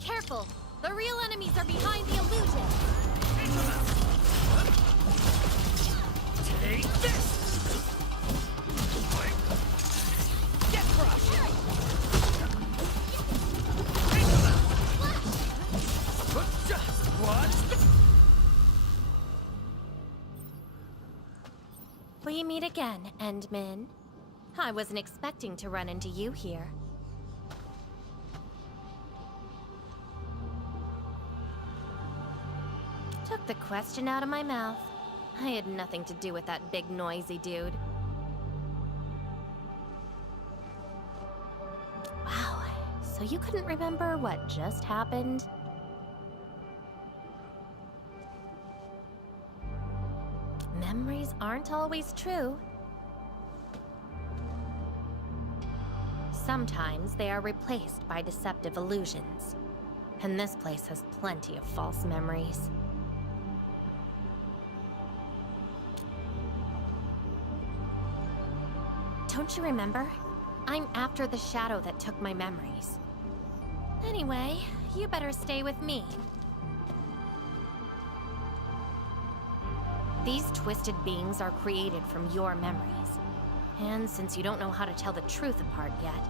Careful! The real enemies are behind the illusion! Take this! Get crushed! What? We meet again, Endmin. I wasn't expecting to run into you here. Took the question out of my mouth. I had nothing to do with that big noisy dude. Wow, so you couldn't remember what just happened? Memories aren't always true. Sometimes they are replaced by deceptive illusions. And this place has plenty of false memories. Don't you remember? I'm after the shadow that took my memories. Anyway, you better stay with me. These twisted beings are created from your memories. And since you don't know how to tell the truth apart yet,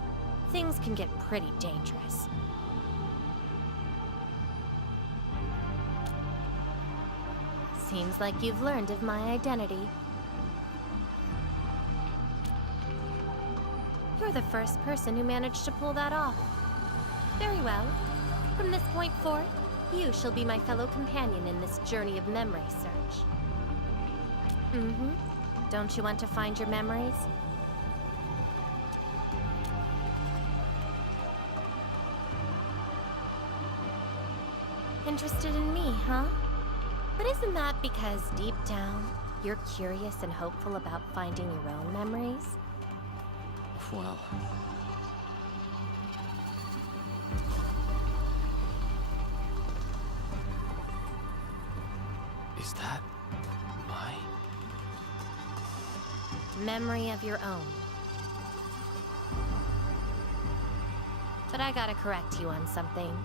things can get pretty dangerous. Seems like you've learned of my identity. You're the first person who managed to pull that off. Very well. From this point forth, you shall be my fellow companion in this journey of memory search. Mm-hmm. Don't you want to find your memories? Interested in me, huh? But isn't that because deep down, you're curious and hopeful about finding your own memories? Well... Is that... my... memory of your own. But I gotta correct you on something.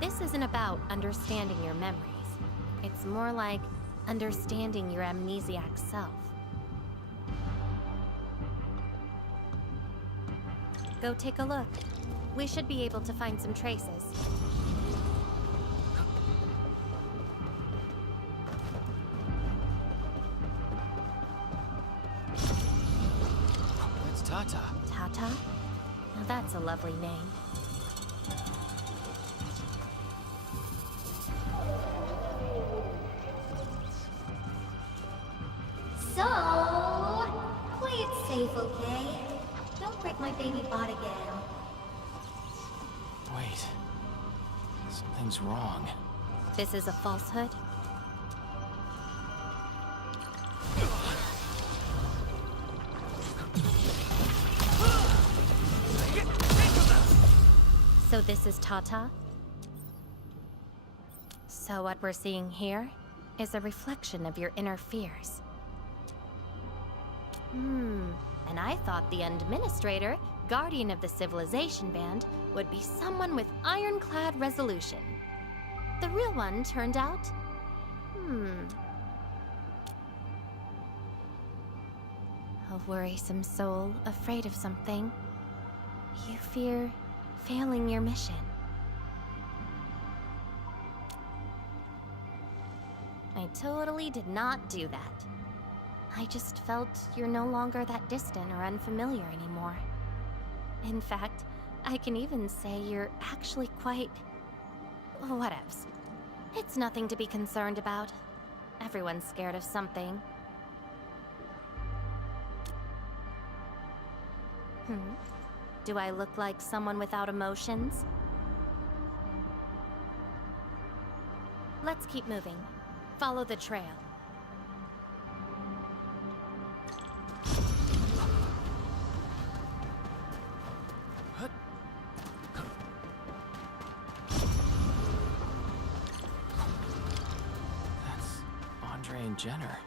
This isn't about understanding your memories. It's more like understanding your amnesiac self. Go take a look. We should be able to find some traces. It's Tata. Tata? Now that's a lovely name. So, play it safe, okay? Don't break my baby bot again. Wait. Something's wrong. This is a falsehood? So this is Tata? So what we're seeing here is a reflection of your inner fears. And I thought the Administrator guardian of the civilization band would be someone with ironclad resolution. The real one turned out... A worrisome soul, afraid of something. You fear failing your mission. I totally did not do that. I just felt you're no longer that distant or unfamiliar anymore. In fact, I can even say you're actually quite... whatevs. It's nothing to be concerned about. Everyone's scared of something. Do I look like someone without emotions? Let's keep moving. Follow the trail. That's Andre and Jenner.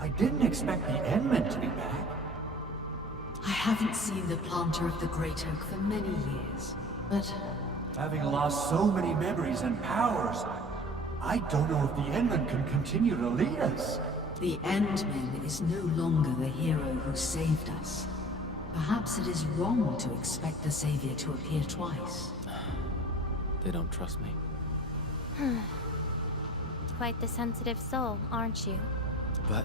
I didn't expect the Endmen to be back. I haven't seen the planter of the Great Oak for many years, but Having lost so many memories and powers, I don't know if the Endmen can continue to lead us. the Endman is no longer the hero who saved us. Perhaps it is wrong to expect the Savior to appear twice. They don't trust me. Quite the sensitive soul, aren't you? But...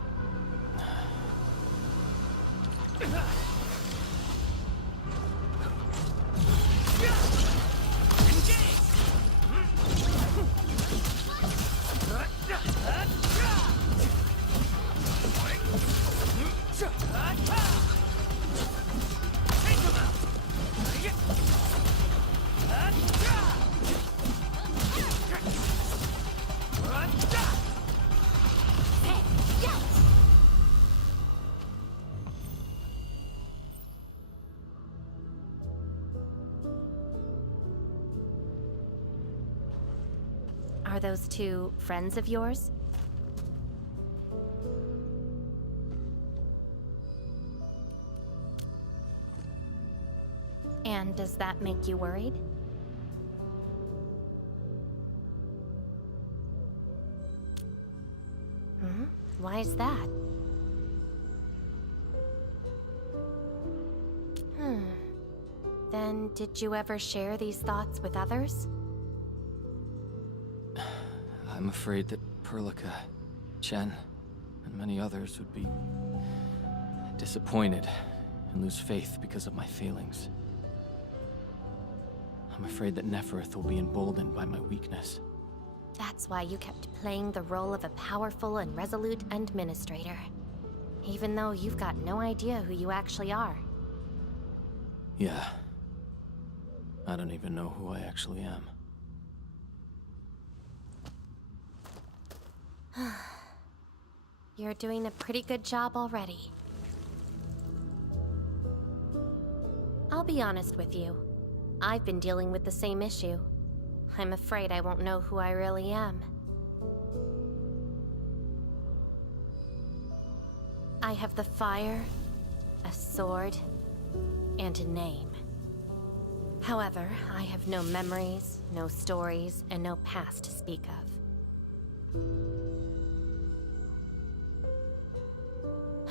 Are those two friends of yours? And does that make you worried? Why is that? Then did you ever share these thoughts with others? I'm afraid that Perlica, Chen, and many others would be disappointed and lose faith because of my failings. I'm afraid that Nefereth will be emboldened by my weakness. That's why you kept playing the role of a powerful and resolute administrator. Even though you've got no idea who you actually are. Yeah. I don't even know who I actually am. You're doing a pretty good job already. I'll be honest with you. I've been dealing with the same issue. I'm afraid I won't know who I really am. I have the fire, a sword, and a name. However, I have no memories, no stories, and no past to speak of.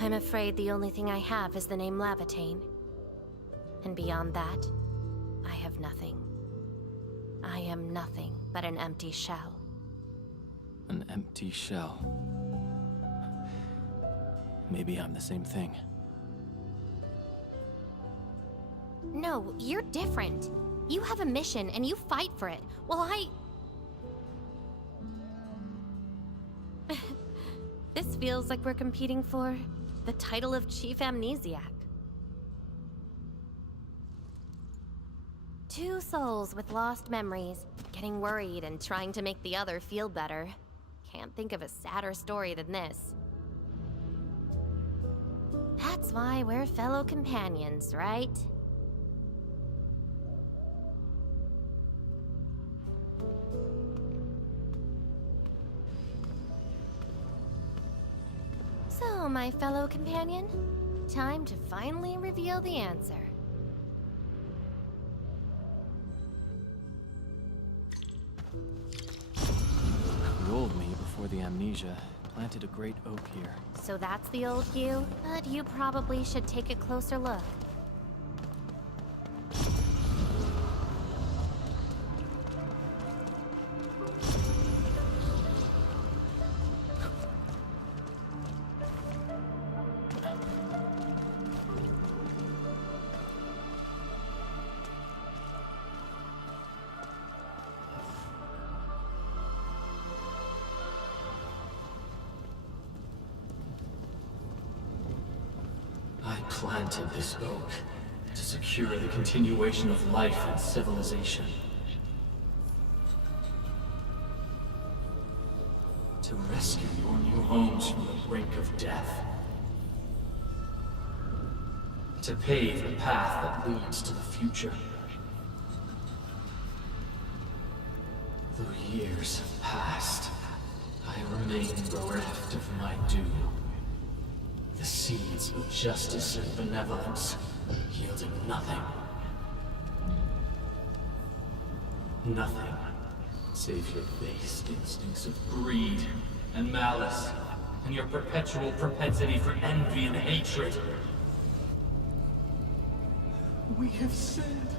I'm afraid the only thing I have is the name Lavatane. And beyond that, I have nothing. I am nothing but an empty shell. An empty shell. Maybe I'm the same thing. No, you're different. You have a mission and you fight for it, while This feels like we're competing for the title of Chief Amnesiac. Two souls with lost memories, getting worried and trying to make the other feel better. Can't think of a sadder story than this. That's why we're fellow companions, right? So, my fellow companion, Time to finally reveal the answer. The old me before the amnesia planted a great oak here. So that's the old you, but you probably should take a closer look. I planted this oak to secure the continuation of life and civilization. To rescue your new homes from the brink of death. To pave the path that leads to the future. Though years have passed, I remain bereft of my due. The seeds of justice and benevolence yielding nothing. Nothing save your base instincts of greed and malice, and your perpetual propensity for envy and hatred. We have sinned.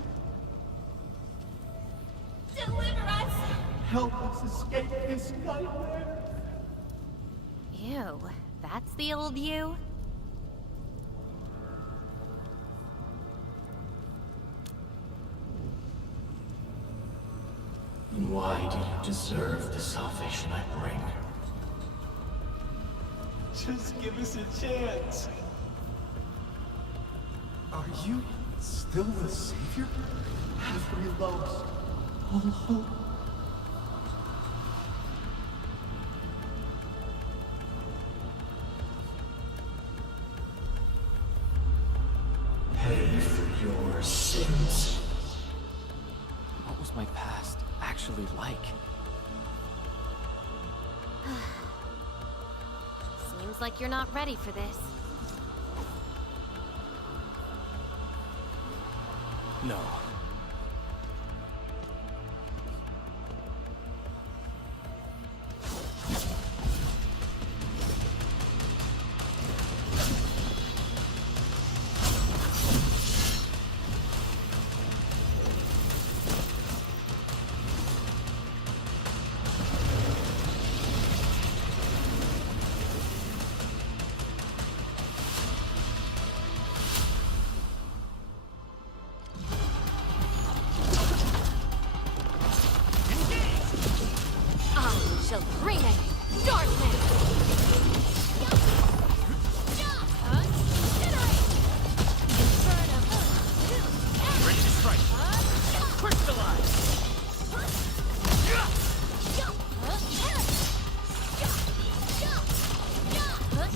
Deliver us! Help us escape this nightmare. Ew, that's the old you? And why do you deserve the salvation I bring? Just give us a chance. Are you still the savior? Have we lost all hope? Pay for your sins. What was my past actually like? Seems like you're not ready for this. No. Shall bring it, darkness! Ready to strike. Crystallize.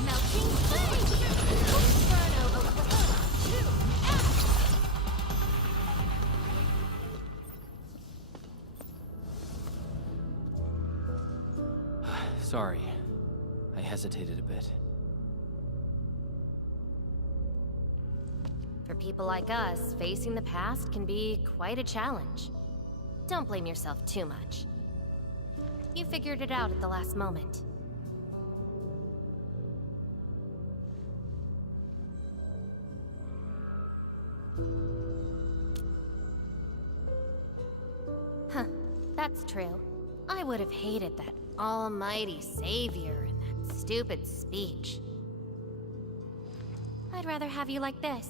Melting flame! Inferno of Sorry. I hesitated a bit. For people like us, facing the past can be quite a challenge. Don't blame yourself too much. You figured it out at the last moment. Huh, that's true. I would have hated that almighty savior and that stupid speech. I'd rather have you like this.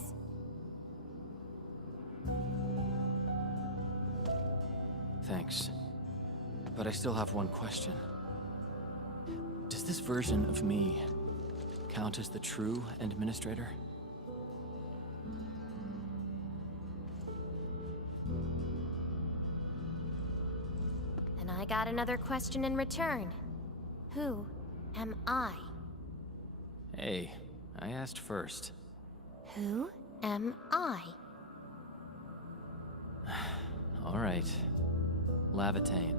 Thanks. But I still have one question. Does this version of me count as the true administrator? And I got another question in return. Who am I? Hey, I asked first. Who am I? All right. Lavatane.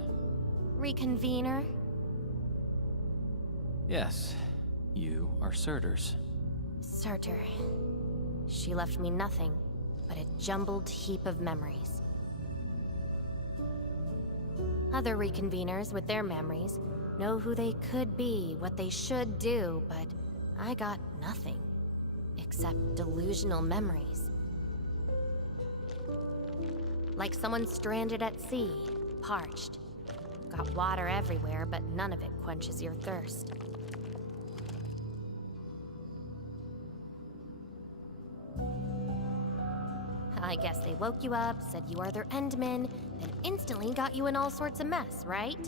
Reconvener? Yes, you are Surters. Surtur. She left me nothing but a jumbled heap of memories. Other reconveners with their memories know who they could be, what they should do, but I got nothing except delusional memories. Like someone stranded at sea, parched. Got water everywhere, but none of it quenches your thirst. I guess they woke you up, said you are their endman, then instantly got you in all sorts of mess, right?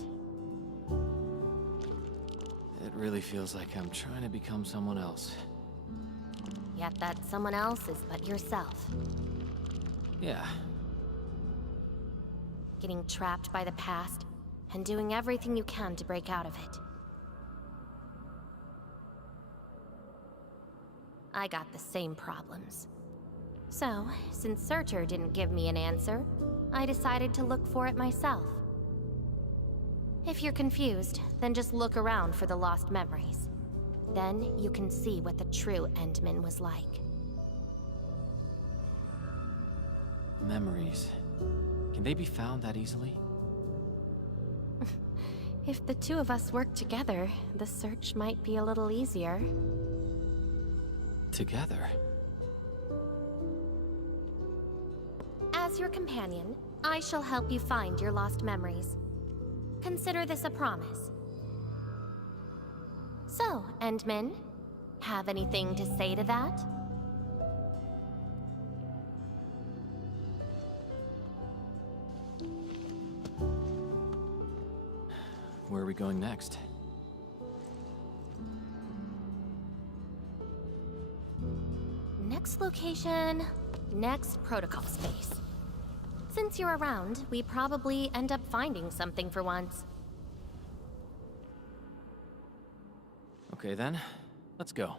It really feels like I'm trying to become someone else. Yet that someone else is but yourself. Yeah. Getting trapped by the past, and doing everything you can to break out of it. I got the same problems. So, since Searcher didn't give me an answer, I decided to look for it myself. If you're confused, then just look around for the lost memories. Then you can see what the true Endman was like. Memories. Can they be found that easily? If the two of us work together, the search might be a little easier. Together? As your companion, I shall help you find your lost memories. Consider this a promise. So, Endman, have anything to say to that? Where are we going next? Next location, next protocol space. Since you're around, we probably end up finding something for once. Okay then, let's go.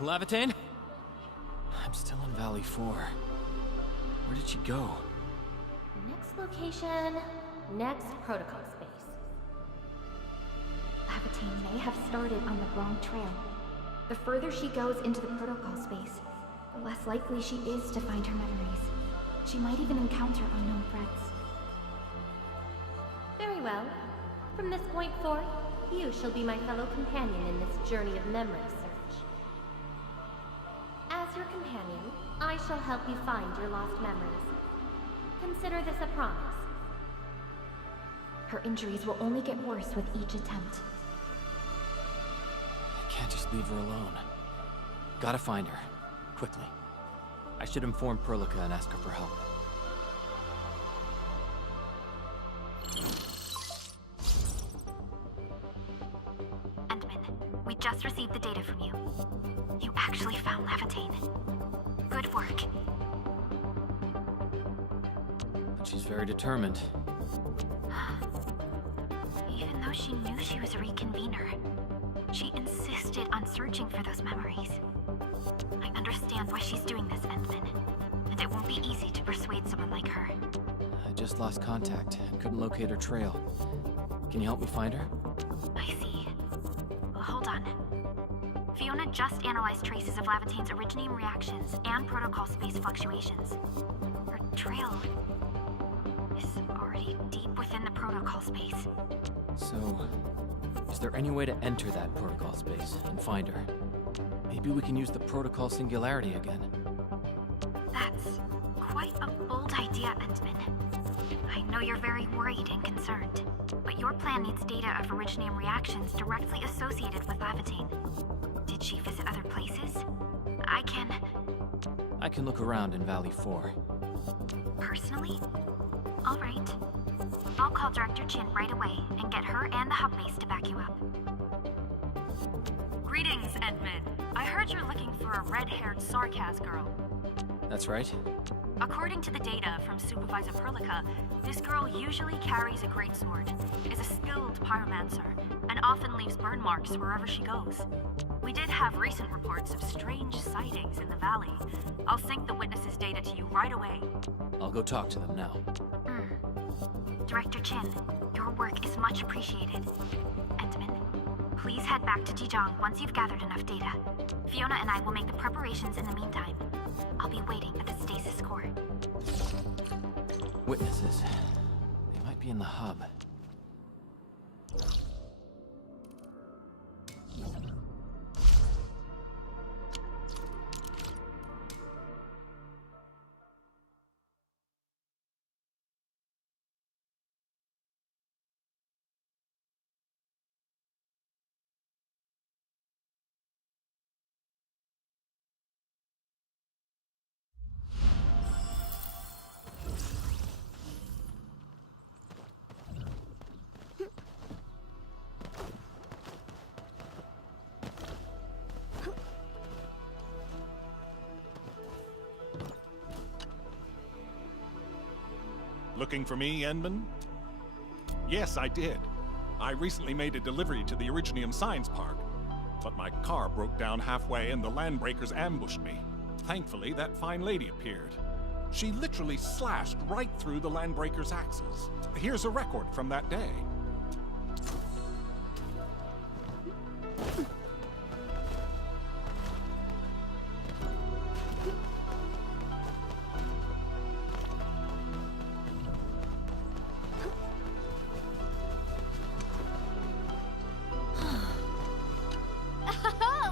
Lavatane? I'm still in Valley 4. Where did she go? Next location, next protocol space. Lavatane may have started on the wrong trail. The further she goes into the protocol space, the less likely she is to find her memories. She might even encounter unknown threats. Very well. From this point forth, you shall be my fellow companion in this journey of memory search. As your companion, I shall help you find your lost memories. Consider this a promise. Her injuries will only get worse with each attempt. I can't just leave her alone. Gotta find her. Quickly. I should inform Perlica and ask her for help. Endman, we just received the data from you. You actually found Lavatane. Good work. But she's very determined. Even though she knew she was a reconvener, she insisted on searching for those memories. I understand why she's doing this, Endman, and it won't be easy to persuade someone like her. I just lost contact and couldn't locate her trail. Can you help me find her? I see. Well, hold on. Fiona just analyzed traces of Lavatane's originium reactions and protocol space fluctuations. Her trail is already deep within the protocol space. So, is there any way to enter that protocol space and find her? Maybe we can use the protocol singularity again. That's quite a bold idea, Endman. I know you're very worried and concerned, but your plan needs data of originium reactions directly associated with Lavatane. Did she visit other places? I can look around in Valley 4. Personally? All right. I'll call Director Chin right away and get her and the hub base to back you up. Greetings, Endman. I heard you're looking for a red-haired Sarkaz girl. That's right. According to the data from Supervisor Perlica, this girl usually carries a greatsword, is a skilled pyromancer, and often leaves burn marks wherever she goes. We We did have recent reports of strange sightings in the valley. I'll sync the witnesses' data to you right away. I'll go talk to them now. Director Chin, your work is much appreciated. Endman, please head back to Dijon once you've gathered enough data. Fiona and I will make the preparations in the meantime. I'll be waiting at the stasis core. Witnesses. They might be in the hub. Looking for me, Endman? Yes, I did. I recently made a delivery to the Originium Science Park, but my car broke down halfway and the landbreakers ambushed me. Thankfully, that fine lady appeared. She literally slashed right through the landbreakers' axes. Here's a record from that day.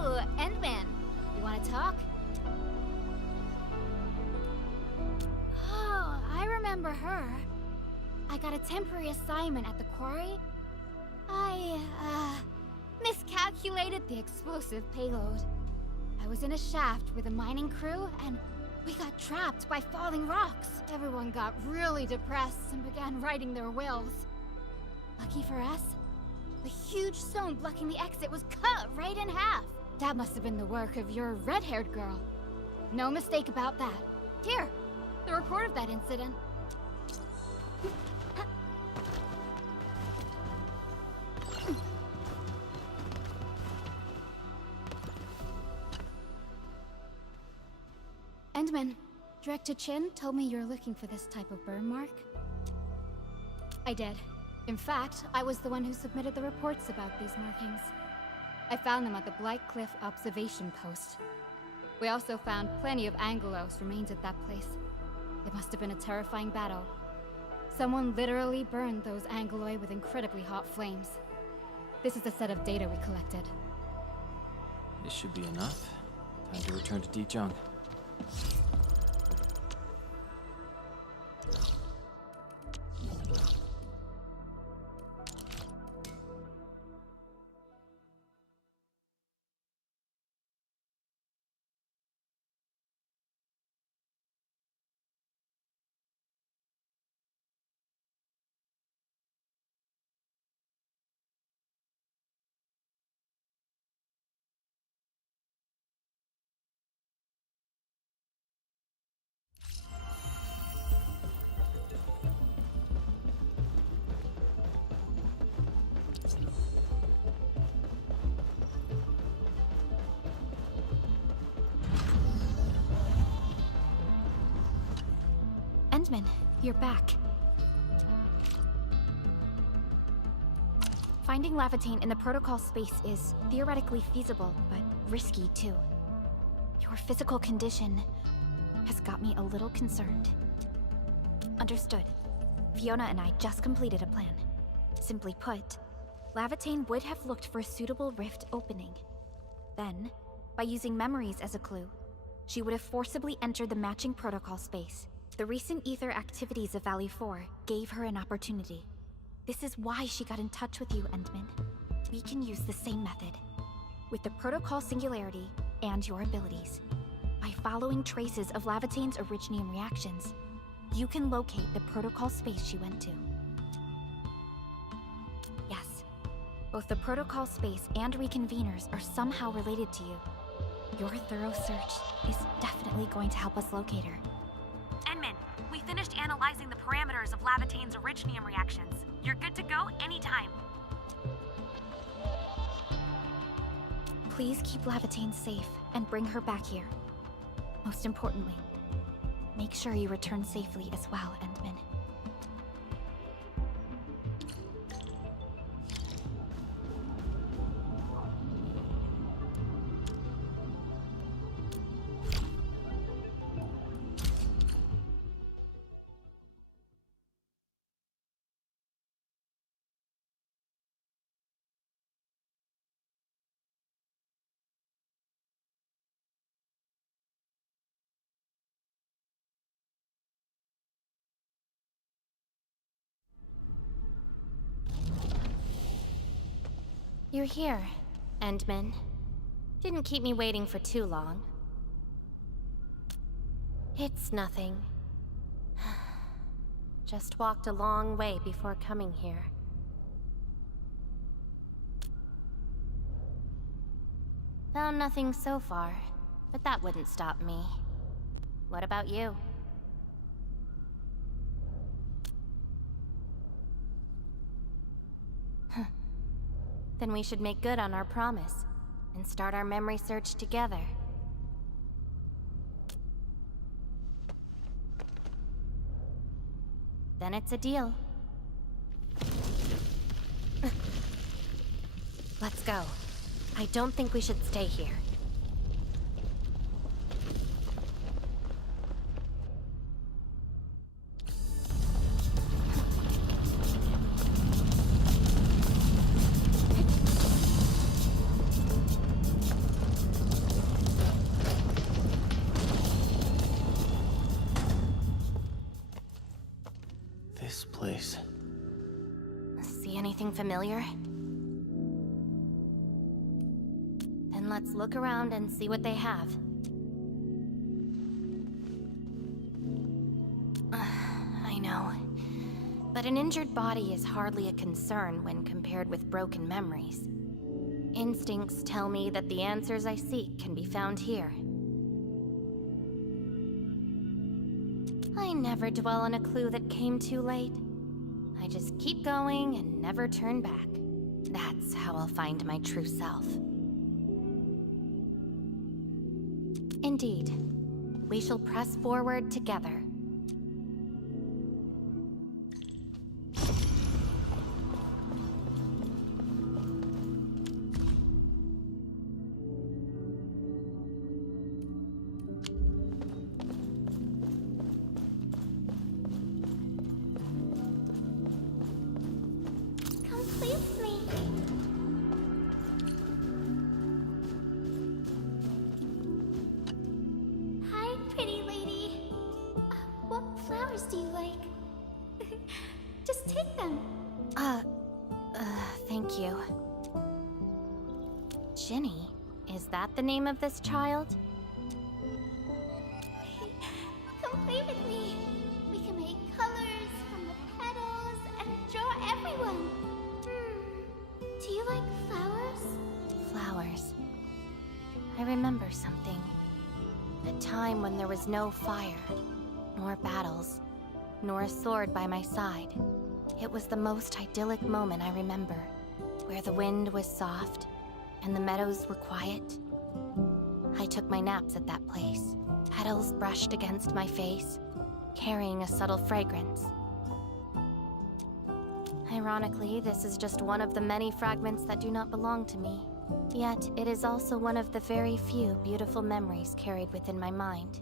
Oh, Endman. You want to talk? Oh, I remember her. I got a temporary assignment at the quarry. I, miscalculated the explosive payload. I was in a shaft with a mining crew, and we got trapped by falling rocks. Everyone got really depressed and began writing their wills. Lucky for us, the huge stone blocking the exit was cut right in half. That must have been the work of your red-haired girl. No mistake about that. Here, the report of that incident. Endman, Director Chin told me you're looking for this type of burn mark. I did. In fact, I was the one who submitted the reports about these markings. I found them at the Blight Cliff observation post. We also found plenty of Angelos remains at that place. It must have been a terrifying battle. Someone literally burned those Angeloi with incredibly hot flames. This is a set of data we collected. This should be enough. Time to return to Dijon. Endman, you're back. Finding Lavatane in the protocol space is theoretically feasible, but risky too. Your physical condition has got me a little concerned. Understood. Fiona and I just completed a plan. Simply put, Lavatane would have looked for a suitable rift opening. Then, by using memories as a clue, she would have forcibly entered the matching protocol space. The recent ether activities of Valley 4 gave her an opportunity. This is why she got in touch with you, Endman. We can use the same method. With the protocol singularity and your abilities. By following traces of Lavatane's originium reactions, you can locate the protocol space she went to. Yes, both the protocol space and reconveners are somehow related to you. Your thorough search is definitely going to help us locate her. Endman, we finished analyzing the parameters of Lavatane's originium reactions. You're good to go anytime. Please keep Lavitane safe and bring her back here. Most importantly, make sure you return safely as well, Endman. You're here, Endman. Didn't keep me waiting for too long. It's nothing. Just walked a long way before coming here. Found nothing so far, but that wouldn't stop me. What about you? Then we should make good on our promise and start our memory search together. Then it's a deal. Let's go. I don't think we should stay here. This place. See anything familiar? Then let's look around and see what they have. I know. But an injured body is hardly a concern when compared with broken memories. Instincts tell me that the answers I seek can be found here. I never dwell on a clue that came too late. I just keep going and never turn back. That's how I'll find my true self. Indeed, we shall press forward together. Do you like? Just take them. Thank you. Ginny, is that the name of this child? Come play with me. We can make colors from the petals and draw everyone. Do you like flowers? Flowers. I remember something. A time when there was no fire, nor battles, nor a sword by my side. It was the most idyllic moment I remember, where the wind was soft and the meadows were quiet. I took my naps at that place. Petals brushed against my face, carrying a subtle fragrance. Ironically, this is just one of the many fragments that do not belong to me. Yet, it is also one of the very few beautiful memories carried within my mind.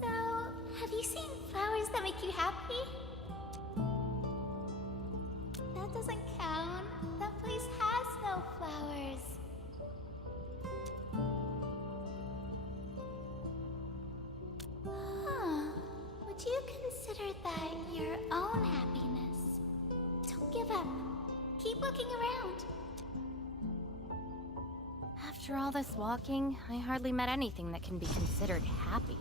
So, have you seen flowers that make you happy? That doesn't count. That place has no flowers. Huh. Would you consider that your own happiness? Don't give up. Keep looking around. After all this walking, I hardly met anything that can be considered happy.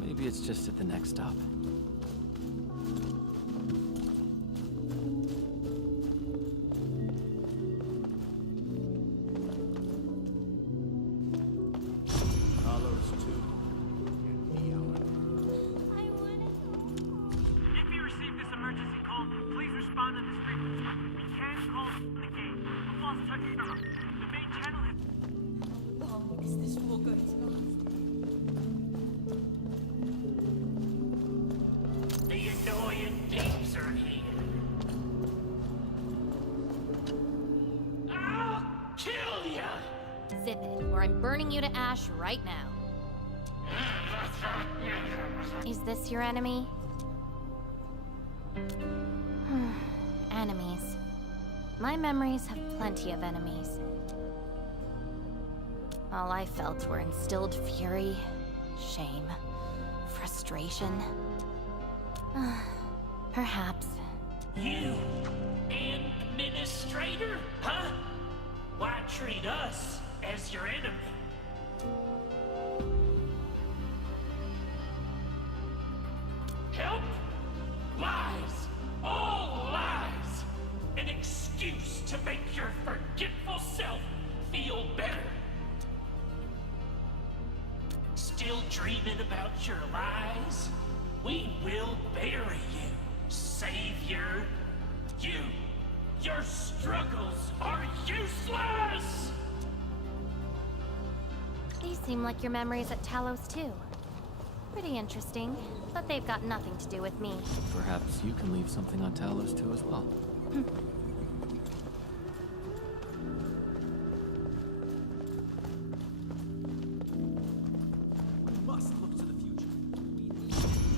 Maybe it's just at the next stop. Carlos, too. I wanna go. If you receive this emergency call, please respond to this frequency. We can call the gate. A false touchdown. The main channel you to ash right now. Is this your enemy? Enemies. My memories have plenty of enemies. All I felt were instilled fury, shame, frustration. Perhaps. You, administrator? Huh? Why treat us as your enemy? Help? Lies. All lies. An excuse to make your forgetful self feel better. Still dreaming about your lies? We will bury you, Savior. Your struggles are useless! These seem like your memories at Talos too. Pretty interesting, but they've got nothing to do with me. Perhaps you can leave something on Talos too as well.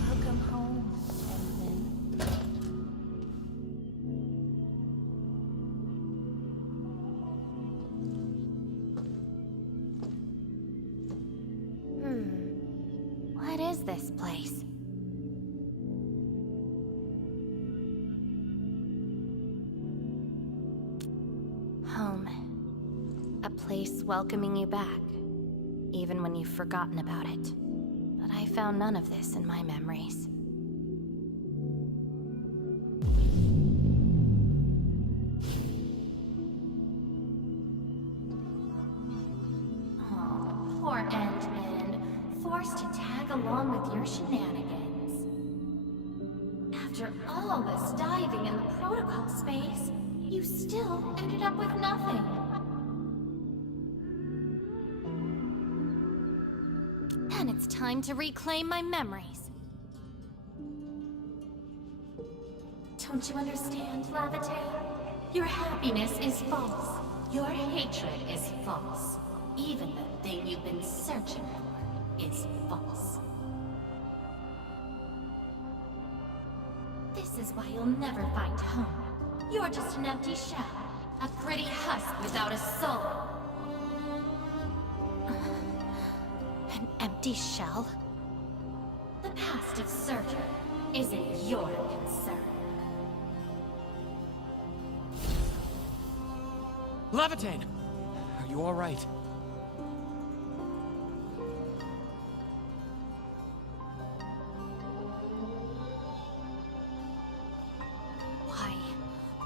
Welcome home, Edmund. What is this place? Home. A place welcoming you back, even when you've forgotten about it. But I found none of this in my memories. Oh, poor Endman. Forced to tag along with your shenanigans. After all this diving in the protocol space, you still ended up with nothing. Then it's time to reclaim my memories. Don't you understand, Lavate? Your happiness is false. Your hatred is false. Even the thing you've been searching for is false. This is why you'll never find home. You're just an empty shell. A pretty husk without a soul. An empty shell? The past of Surtur isn't your concern. Levitain! Are you alright?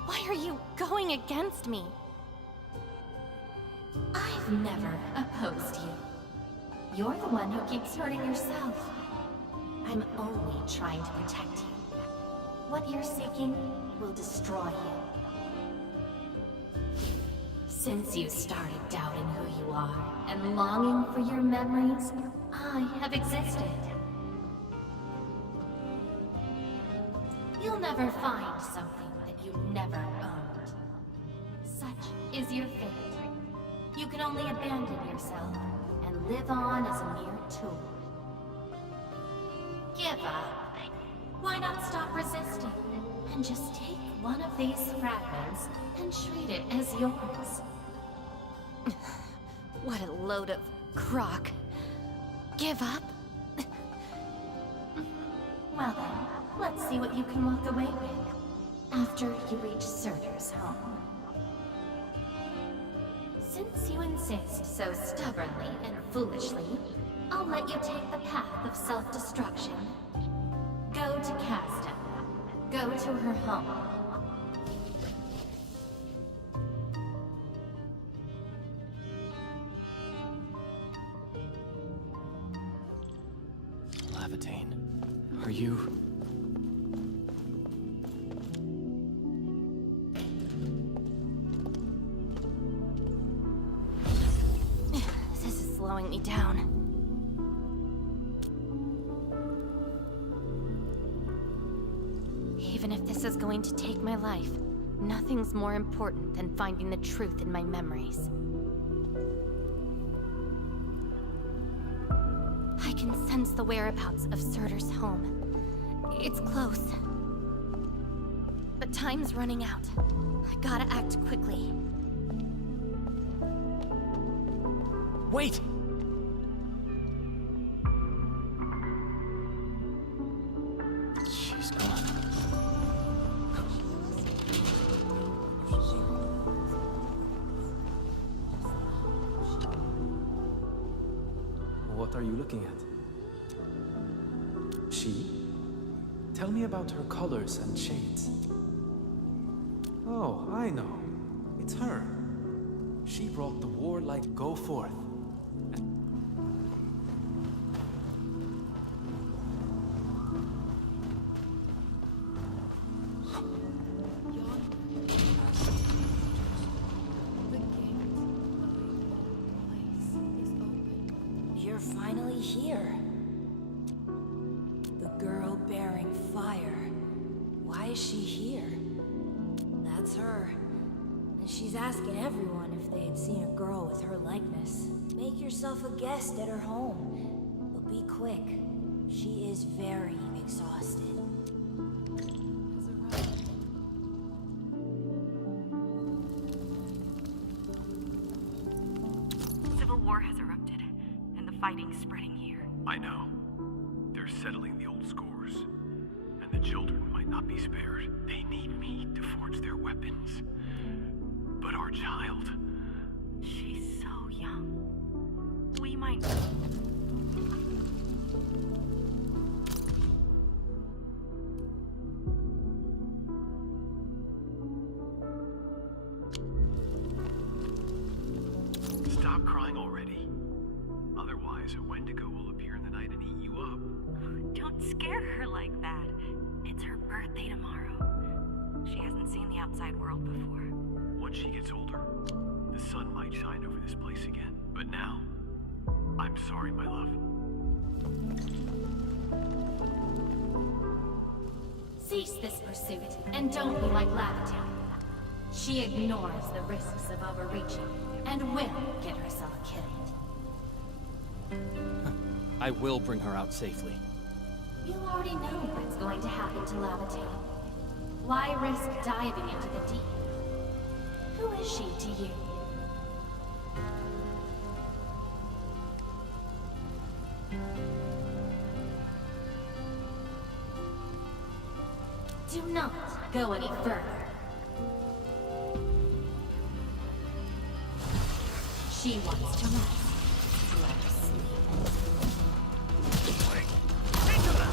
Why are you going against me? I've never opposed you. You're the one who keeps hurting yourself. I'm only trying to protect you. What you're seeking will destroy you. Since you started doubting who you are and longing for your memories, I have existed. You'll never find something that you never owned. Such is your fate. You can only abandon yourself and live on as a mere tool. Give up. Why not stop resisting and just take one of these fragments and treat it as yours? What a load of crock. Give up? Well then, let's see what you can walk away with after you reach Surtur's home. Since you insist so stubbornly and foolishly, I'll let you take the path of self-destruction. Go to Casta. Go to her home. Levitain, are you... This is slowing me down. Even if this is going to take my life, nothing's more important than finding the truth in my memories. sense the whereabouts of Surtur's home. It's close. But time's running out. I gotta act quickly. Wait! She's gone. What are you looking at? She? Tell me about her colors and shades. Oh, I know. It's her. She brought the warlike go forth. You're finally here. The girl bearing fire. Why is she here? That's her. And she's asking everyone if they had seen a girl with her likeness. Make yourself a guest at her home. But be quick. She is very exhausted. Civil war has erupted, and the fighting's spreading here. I know. They're settling the old scores. And the children might not be spared. They need me to forge their weapons. But our child... She's so young. We might... Stop crying already. Otherwise, a Wendigo will appear in the night and eat you up. Don't scare her like that. It's her birthday tomorrow. She hasn't seen the outside world before. Once she gets older, the sun might shine over this place again. But now, I'm sorry, my love. Cease this pursuit, and don't be like Lavatown. She ignores the risks of overreaching, and will get herself killed. I will bring her out safely. You already know what's going to happen to Lavatown. Why risk diving into the deep? Who is she to you? Do not go any further. She wants to rest. Let her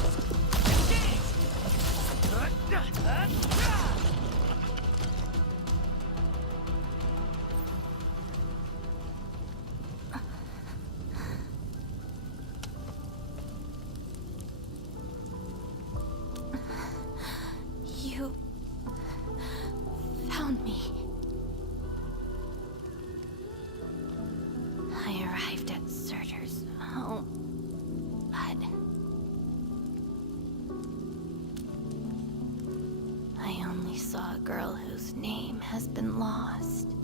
You found me. I arrived at Surtur's home, but I only saw a girl whose name has been lost.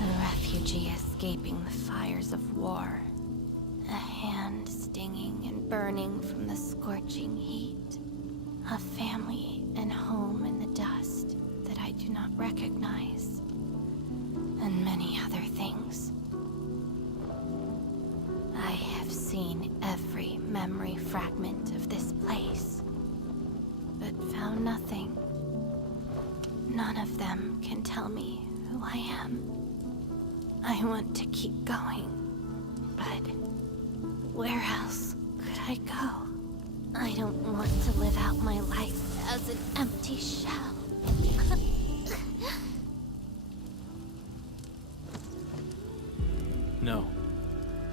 A refugee escaping the fires of war. A hand stinging and burning from the scorching heat. A family and home in the dust that I do not recognize. And many other things. I have seen every memory fragment of this place, but found nothing. None of them can tell me who I am. I want to keep going, but where else could I go? I don't want to live out my life as an empty shell. No,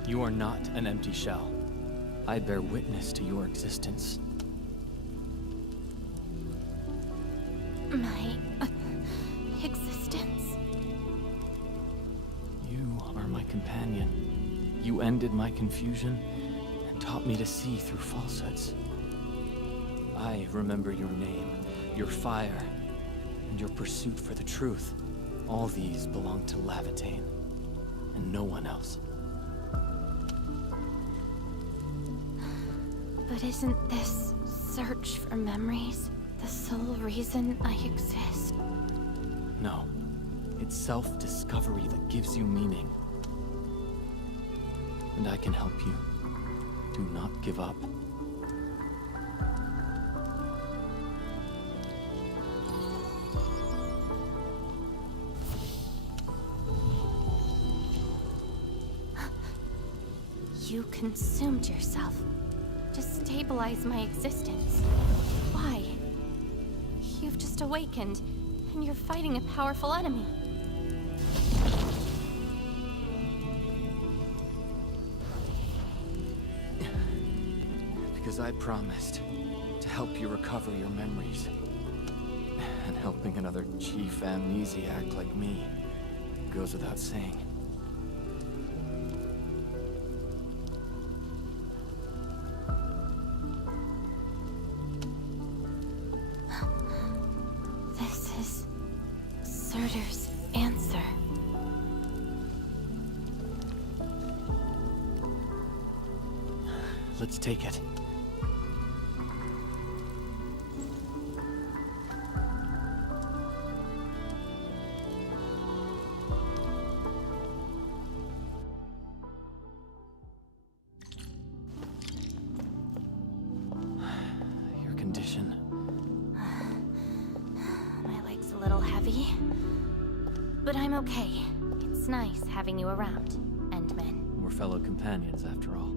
you are not an empty shell. I bear witness to your existence. My existence? You are my companion. You ended my confusion and taught me to see through falsehoods. I remember your name, your fire, and your pursuit for the truth. All these belong to Lavatown, and no one else. But isn't this search for memories the sole reason I exist? No. It's self-discovery that gives you meaning. And I can help you. Do not give up. You consumed yourself to stabilize my existence. Why? You've just awakened, and you're fighting a powerful enemy. Because I promised to help you recover your memories. And helping another chief amnesiac like me goes without saying. This is Surtur's answer. Let's take it. Your condition. My leg's a little heavy, but I'm okay. It's nice having you around, Endman. We're fellow companions, after all.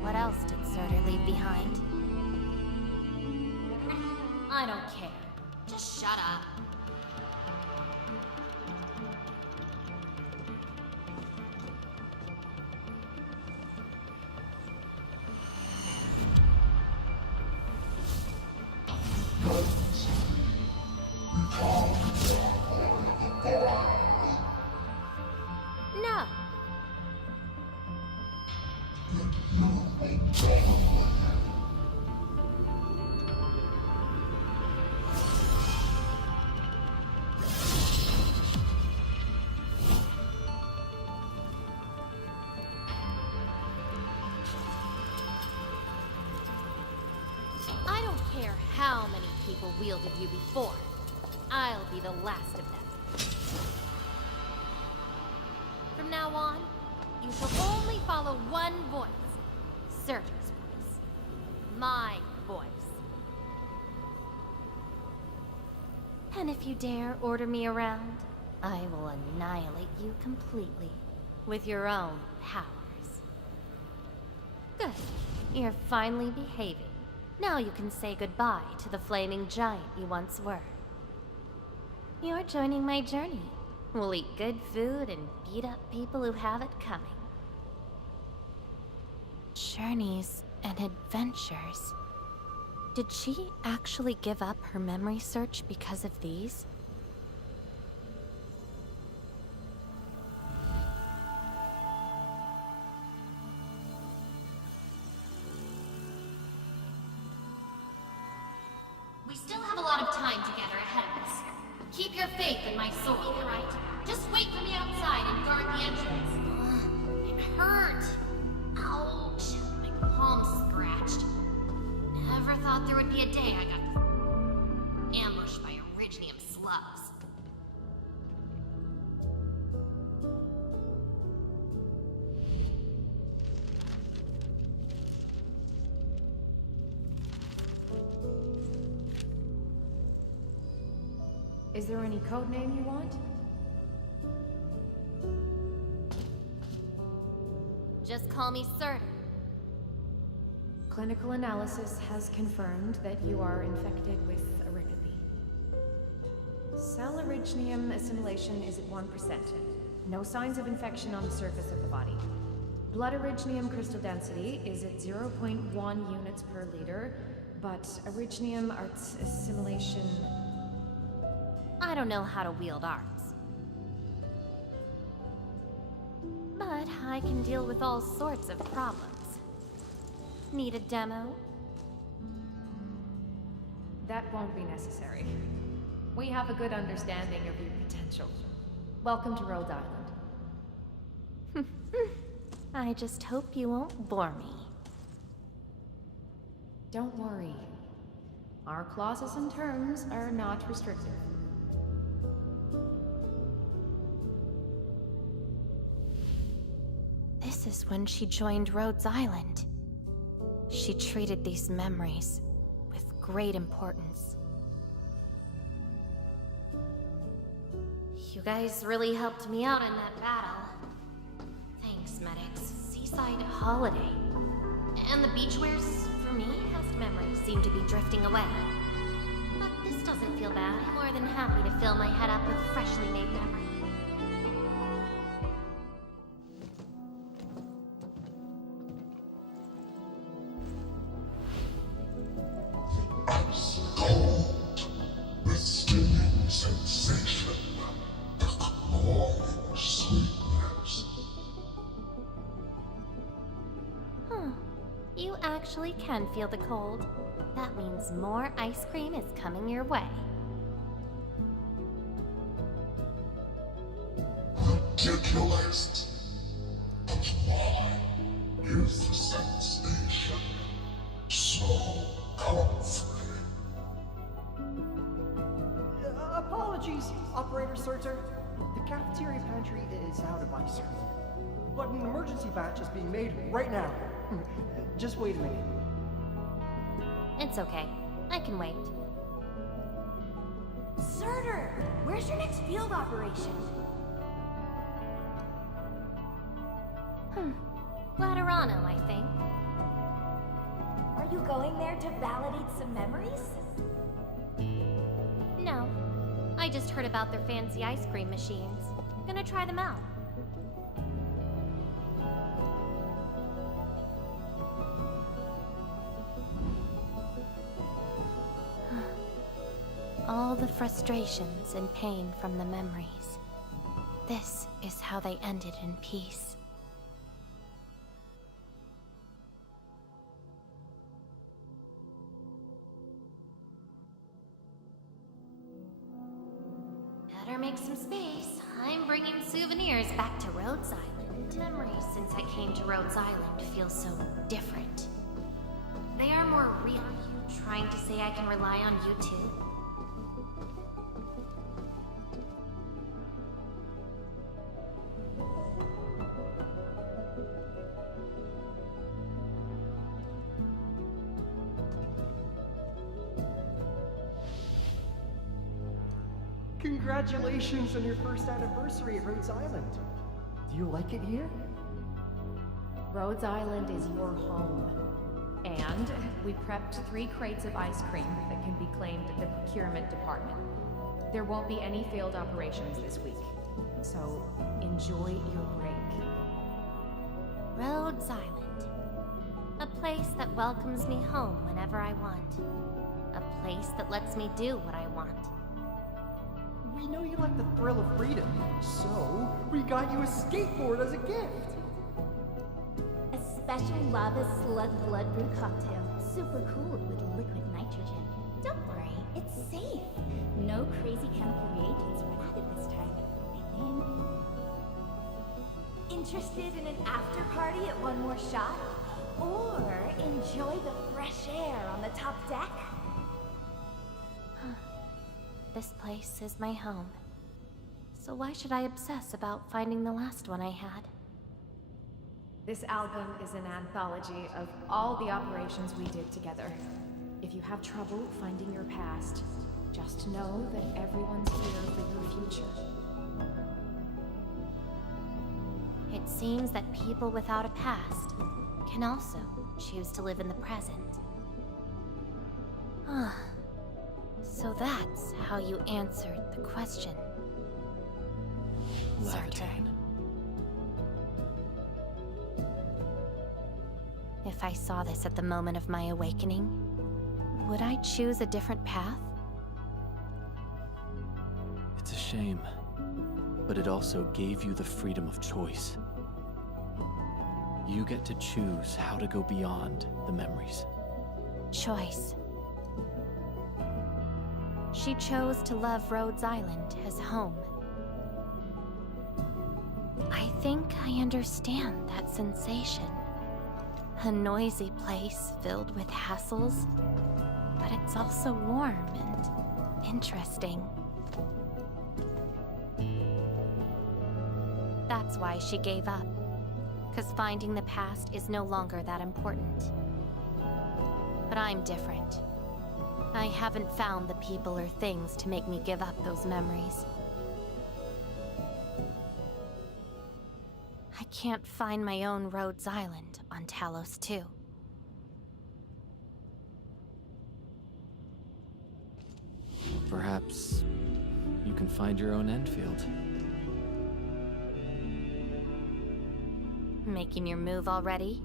What else did Surtur leave behind? I don't care. Just shut up. No. I don't care how many people wielded you before. I'll be the last of them. From now on, you shall only follow one voice. Surtur's voice. My voice. And if you dare order me around, I will annihilate you completely. With your own powers. Good. You're finally behaving. Now you can say goodbye to the flaming giant you once were. You're joining my journey. We'll eat good food and beat up people who have it coming. Journeys and adventures. Did she actually give up her memory search because of these? We still have a lot of time together ahead of us. Keep your faith in my soul, alright? Just wait for me outside and guard the entrance. It hurt. Ouch. My palm's scratched. Never thought there would be a day I got ambushed by Originium slugs. Is there any code name you want? Just call me Surtur. Clinical analysis has confirmed that you are infected with erythopy. Cell originium assimilation is at 1%. No signs of infection on the surface of the body. Blood originium crystal density is at 0.1 units per liter, but originium arts assimilation... I don't know how to wield arts. But I can deal with all sorts of problems. Need a demo? That won't be necessary. We have a good understanding of your potential. Welcome to Rhodes Island. I just hope you won't bore me. Don't worry. Our clauses and terms are not restrictive. This is when she joined Rhodes Island. She treated these memories with great importance. You guys really helped me out in that battle. Thanks, medics. Seaside holiday. And the beachwares, for me, past memories seem to be drifting away. But this doesn't feel bad. I'm more than happy to fill my head up with freshly made memories. Ice cold, the stinging sensation, the clawing sweetness. You actually can feel the cold. That means more ice cream is coming your way. Ridiculous. But why is the sensation so comforting? Apologies, Operator Surtur. The cafeteria pantry is out of ice cream. But an emergency batch is being made right now. Just wait a minute. It's okay. I can wait. Surtur, where's your next field operation? Laterano, I think. Are you going there to validate some memories? No. I just heard about their fancy ice cream machines. Gonna try them out. All the frustrations and pain from the memories. This is how they ended in peace. Better make some space. I'm bringing souvenirs back to Rhodes Island. Memories since I came to Rhodes Island feel so different. They are more real. Trying to say I can rely on you too? Congratulations on your first anniversary at Rhodes Island. Do you like it here? Rhodes Island is your home. And we prepped 3 crates of ice cream that can be claimed at the procurement department. There won't be any failed operations this week, so enjoy your break. Rhodes Island. A place that welcomes me home whenever I want. A place that lets me do what I want. We know you like the thrill of freedom, so we got you a skateboard as a gift. A special lava slug blood brew cocktail. Super cool with liquid nitrogen. Don't worry, it's safe. No crazy chemical reagents were added this time, I think. Interested in an after party at One More Shot? Or enjoy the fresh air on the top deck? This place is my home. So why should I obsess about finding the last one I had? This album is an anthology of all the operations we did together. If you have trouble finding your past, just know that everyone's here for your future. It seems that people without a past can also choose to live in the present. So that's how you answered the question. Levitate. If I saw this at the moment of my awakening, would I choose a different path? It's a shame, but it also gave you the freedom of choice. You get to choose how to go beyond the memories. Choice. She chose to love Rhodes Island as home. think I understand that sensation. A noisy place filled with hassles, but it's also warm and interesting. That's why she gave up, 'cause finding the past is no longer that important. But I'm different. I haven't found the people or things to make me give up those memories. I can't find my own Rhodes Island on Talos 2. Perhaps you can find your own endfield. Making your move already?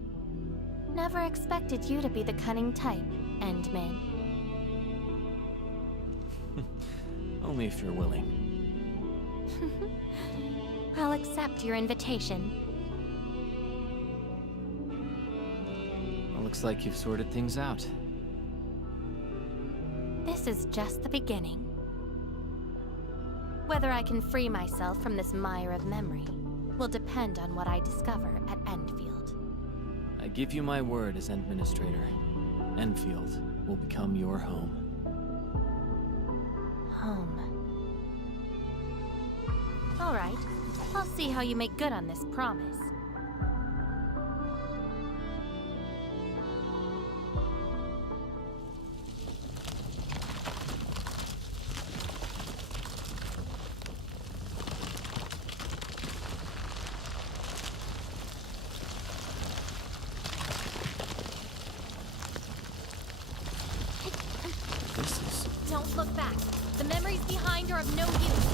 Never expected you to be the cunning type, Endman. Only if you're willing. I'll accept your invitation. Well, looks like you've sorted things out. This is just the beginning. Whether I can free myself from this mire of memory will depend on what I discover at Endfield. I give you my word as Administrator. Endfield will become your home. Home. All right. I'll see how you make good on this promise. Don't look back. The memories behind are of no use.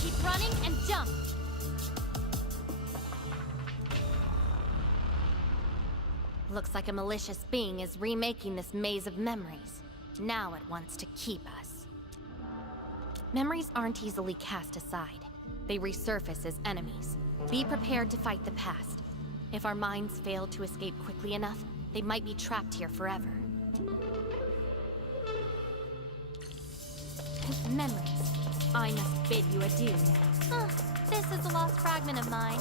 Keep running and jump. Looks like a malicious being is remaking this maze of memories. Now it wants to keep us. Memories aren't easily cast aside. They resurface as enemies. Be prepared to fight the past. If our minds fail to escape quickly enough, they might be trapped here forever. Memories. I must bid you adieu now. This is a lost fragment of mine.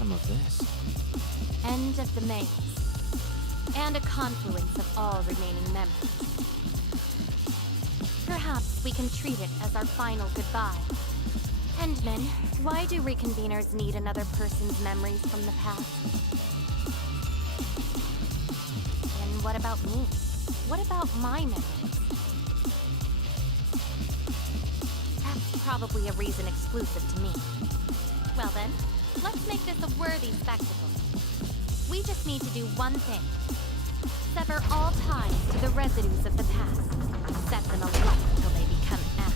Of this. End of the maze. And a confluence of all remaining memories. Perhaps we can treat it as our final goodbye. Endman, why do reconveners need another person's memories from the past? And what about me? What about my memories? That's probably a reason exclusive to me. Well then, let's make this a worthy spectacle. We just need to do one thing. Sever all ties to the residues of the past. Set them alight till they become ash.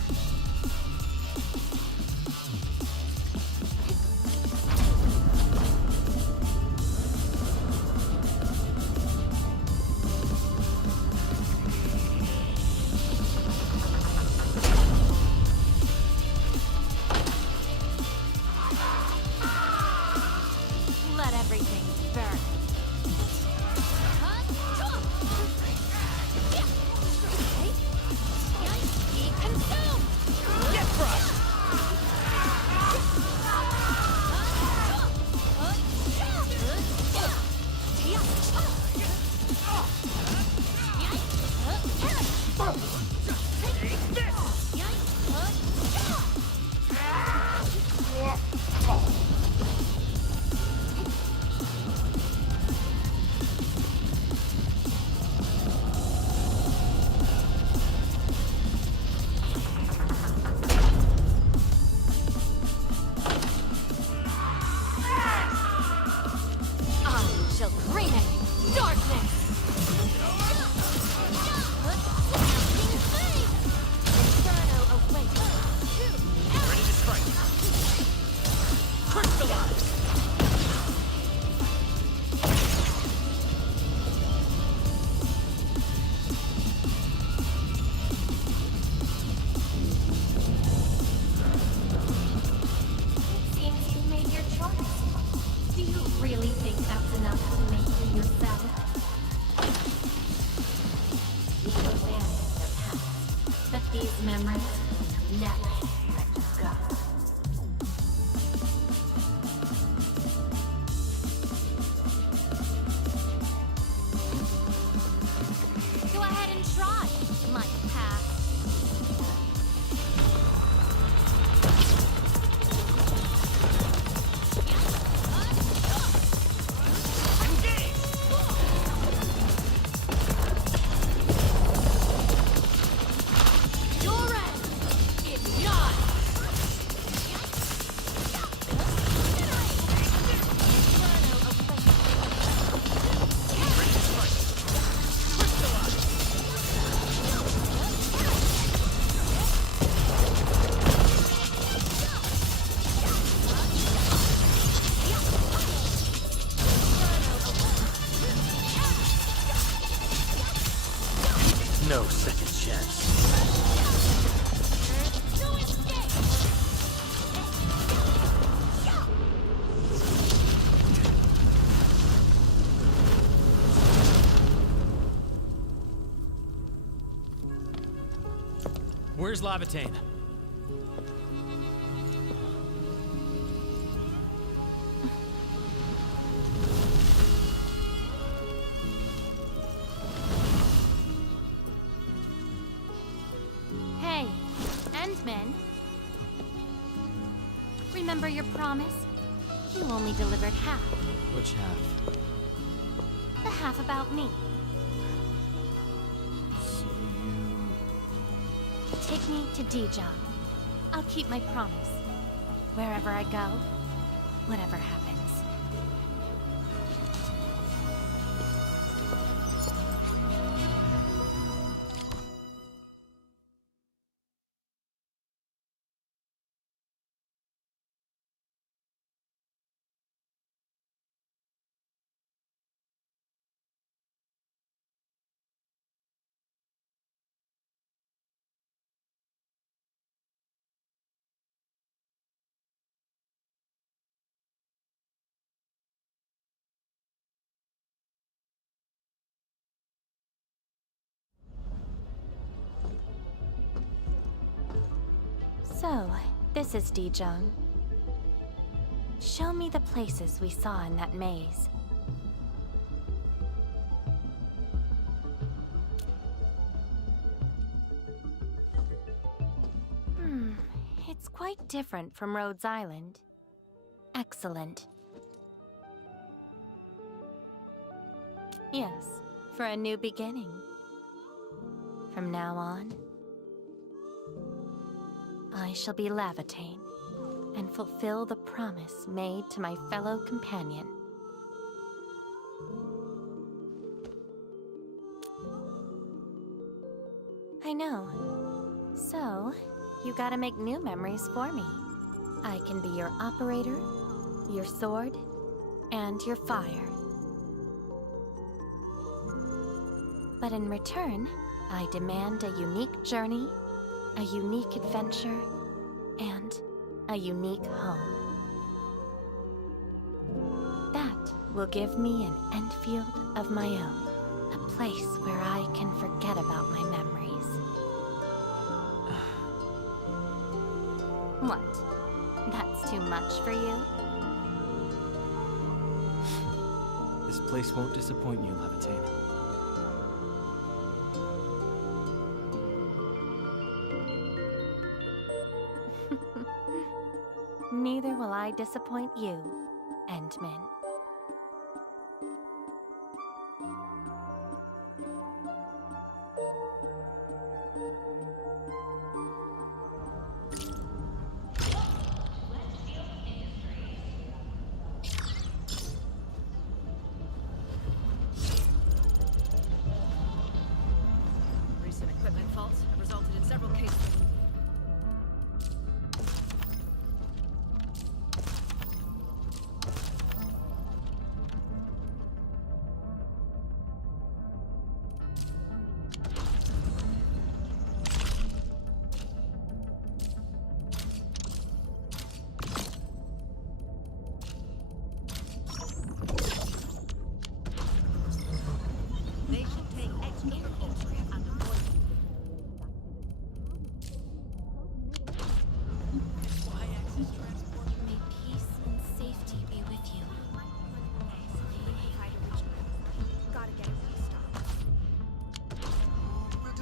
These memories never let you go. Go ahead and try my path. No second chance. Where's Lavatane? Hey, Endman. Remember your promise? You only delivered half. Which half? The half about me. So you... Take me to Dijon. I'll keep my promise. Wherever I go, whatever happens. So, this is Dijon. Show me the places we saw in that maze. It's quite different from Rhodes Island. Excellent. Yes, for a new beginning. From now on, I shall be Lavatane, and fulfill the promise made to my fellow companion. I know. So, you gotta make new memories for me. I can be your operator, your sword, and your fire. But in return, I demand a unique journey, a unique adventure, and a unique home. That will give me an endfield of my own, a place where I can forget about my memories. What? That's too much for you? This place won't disappoint you, Lavatane. Neither will I disappoint you, Endman. Recent equipment faults have resulted in several cases.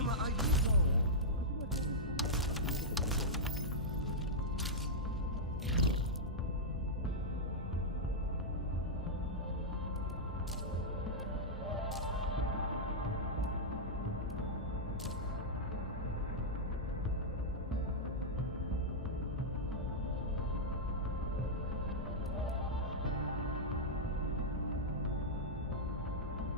to my ID.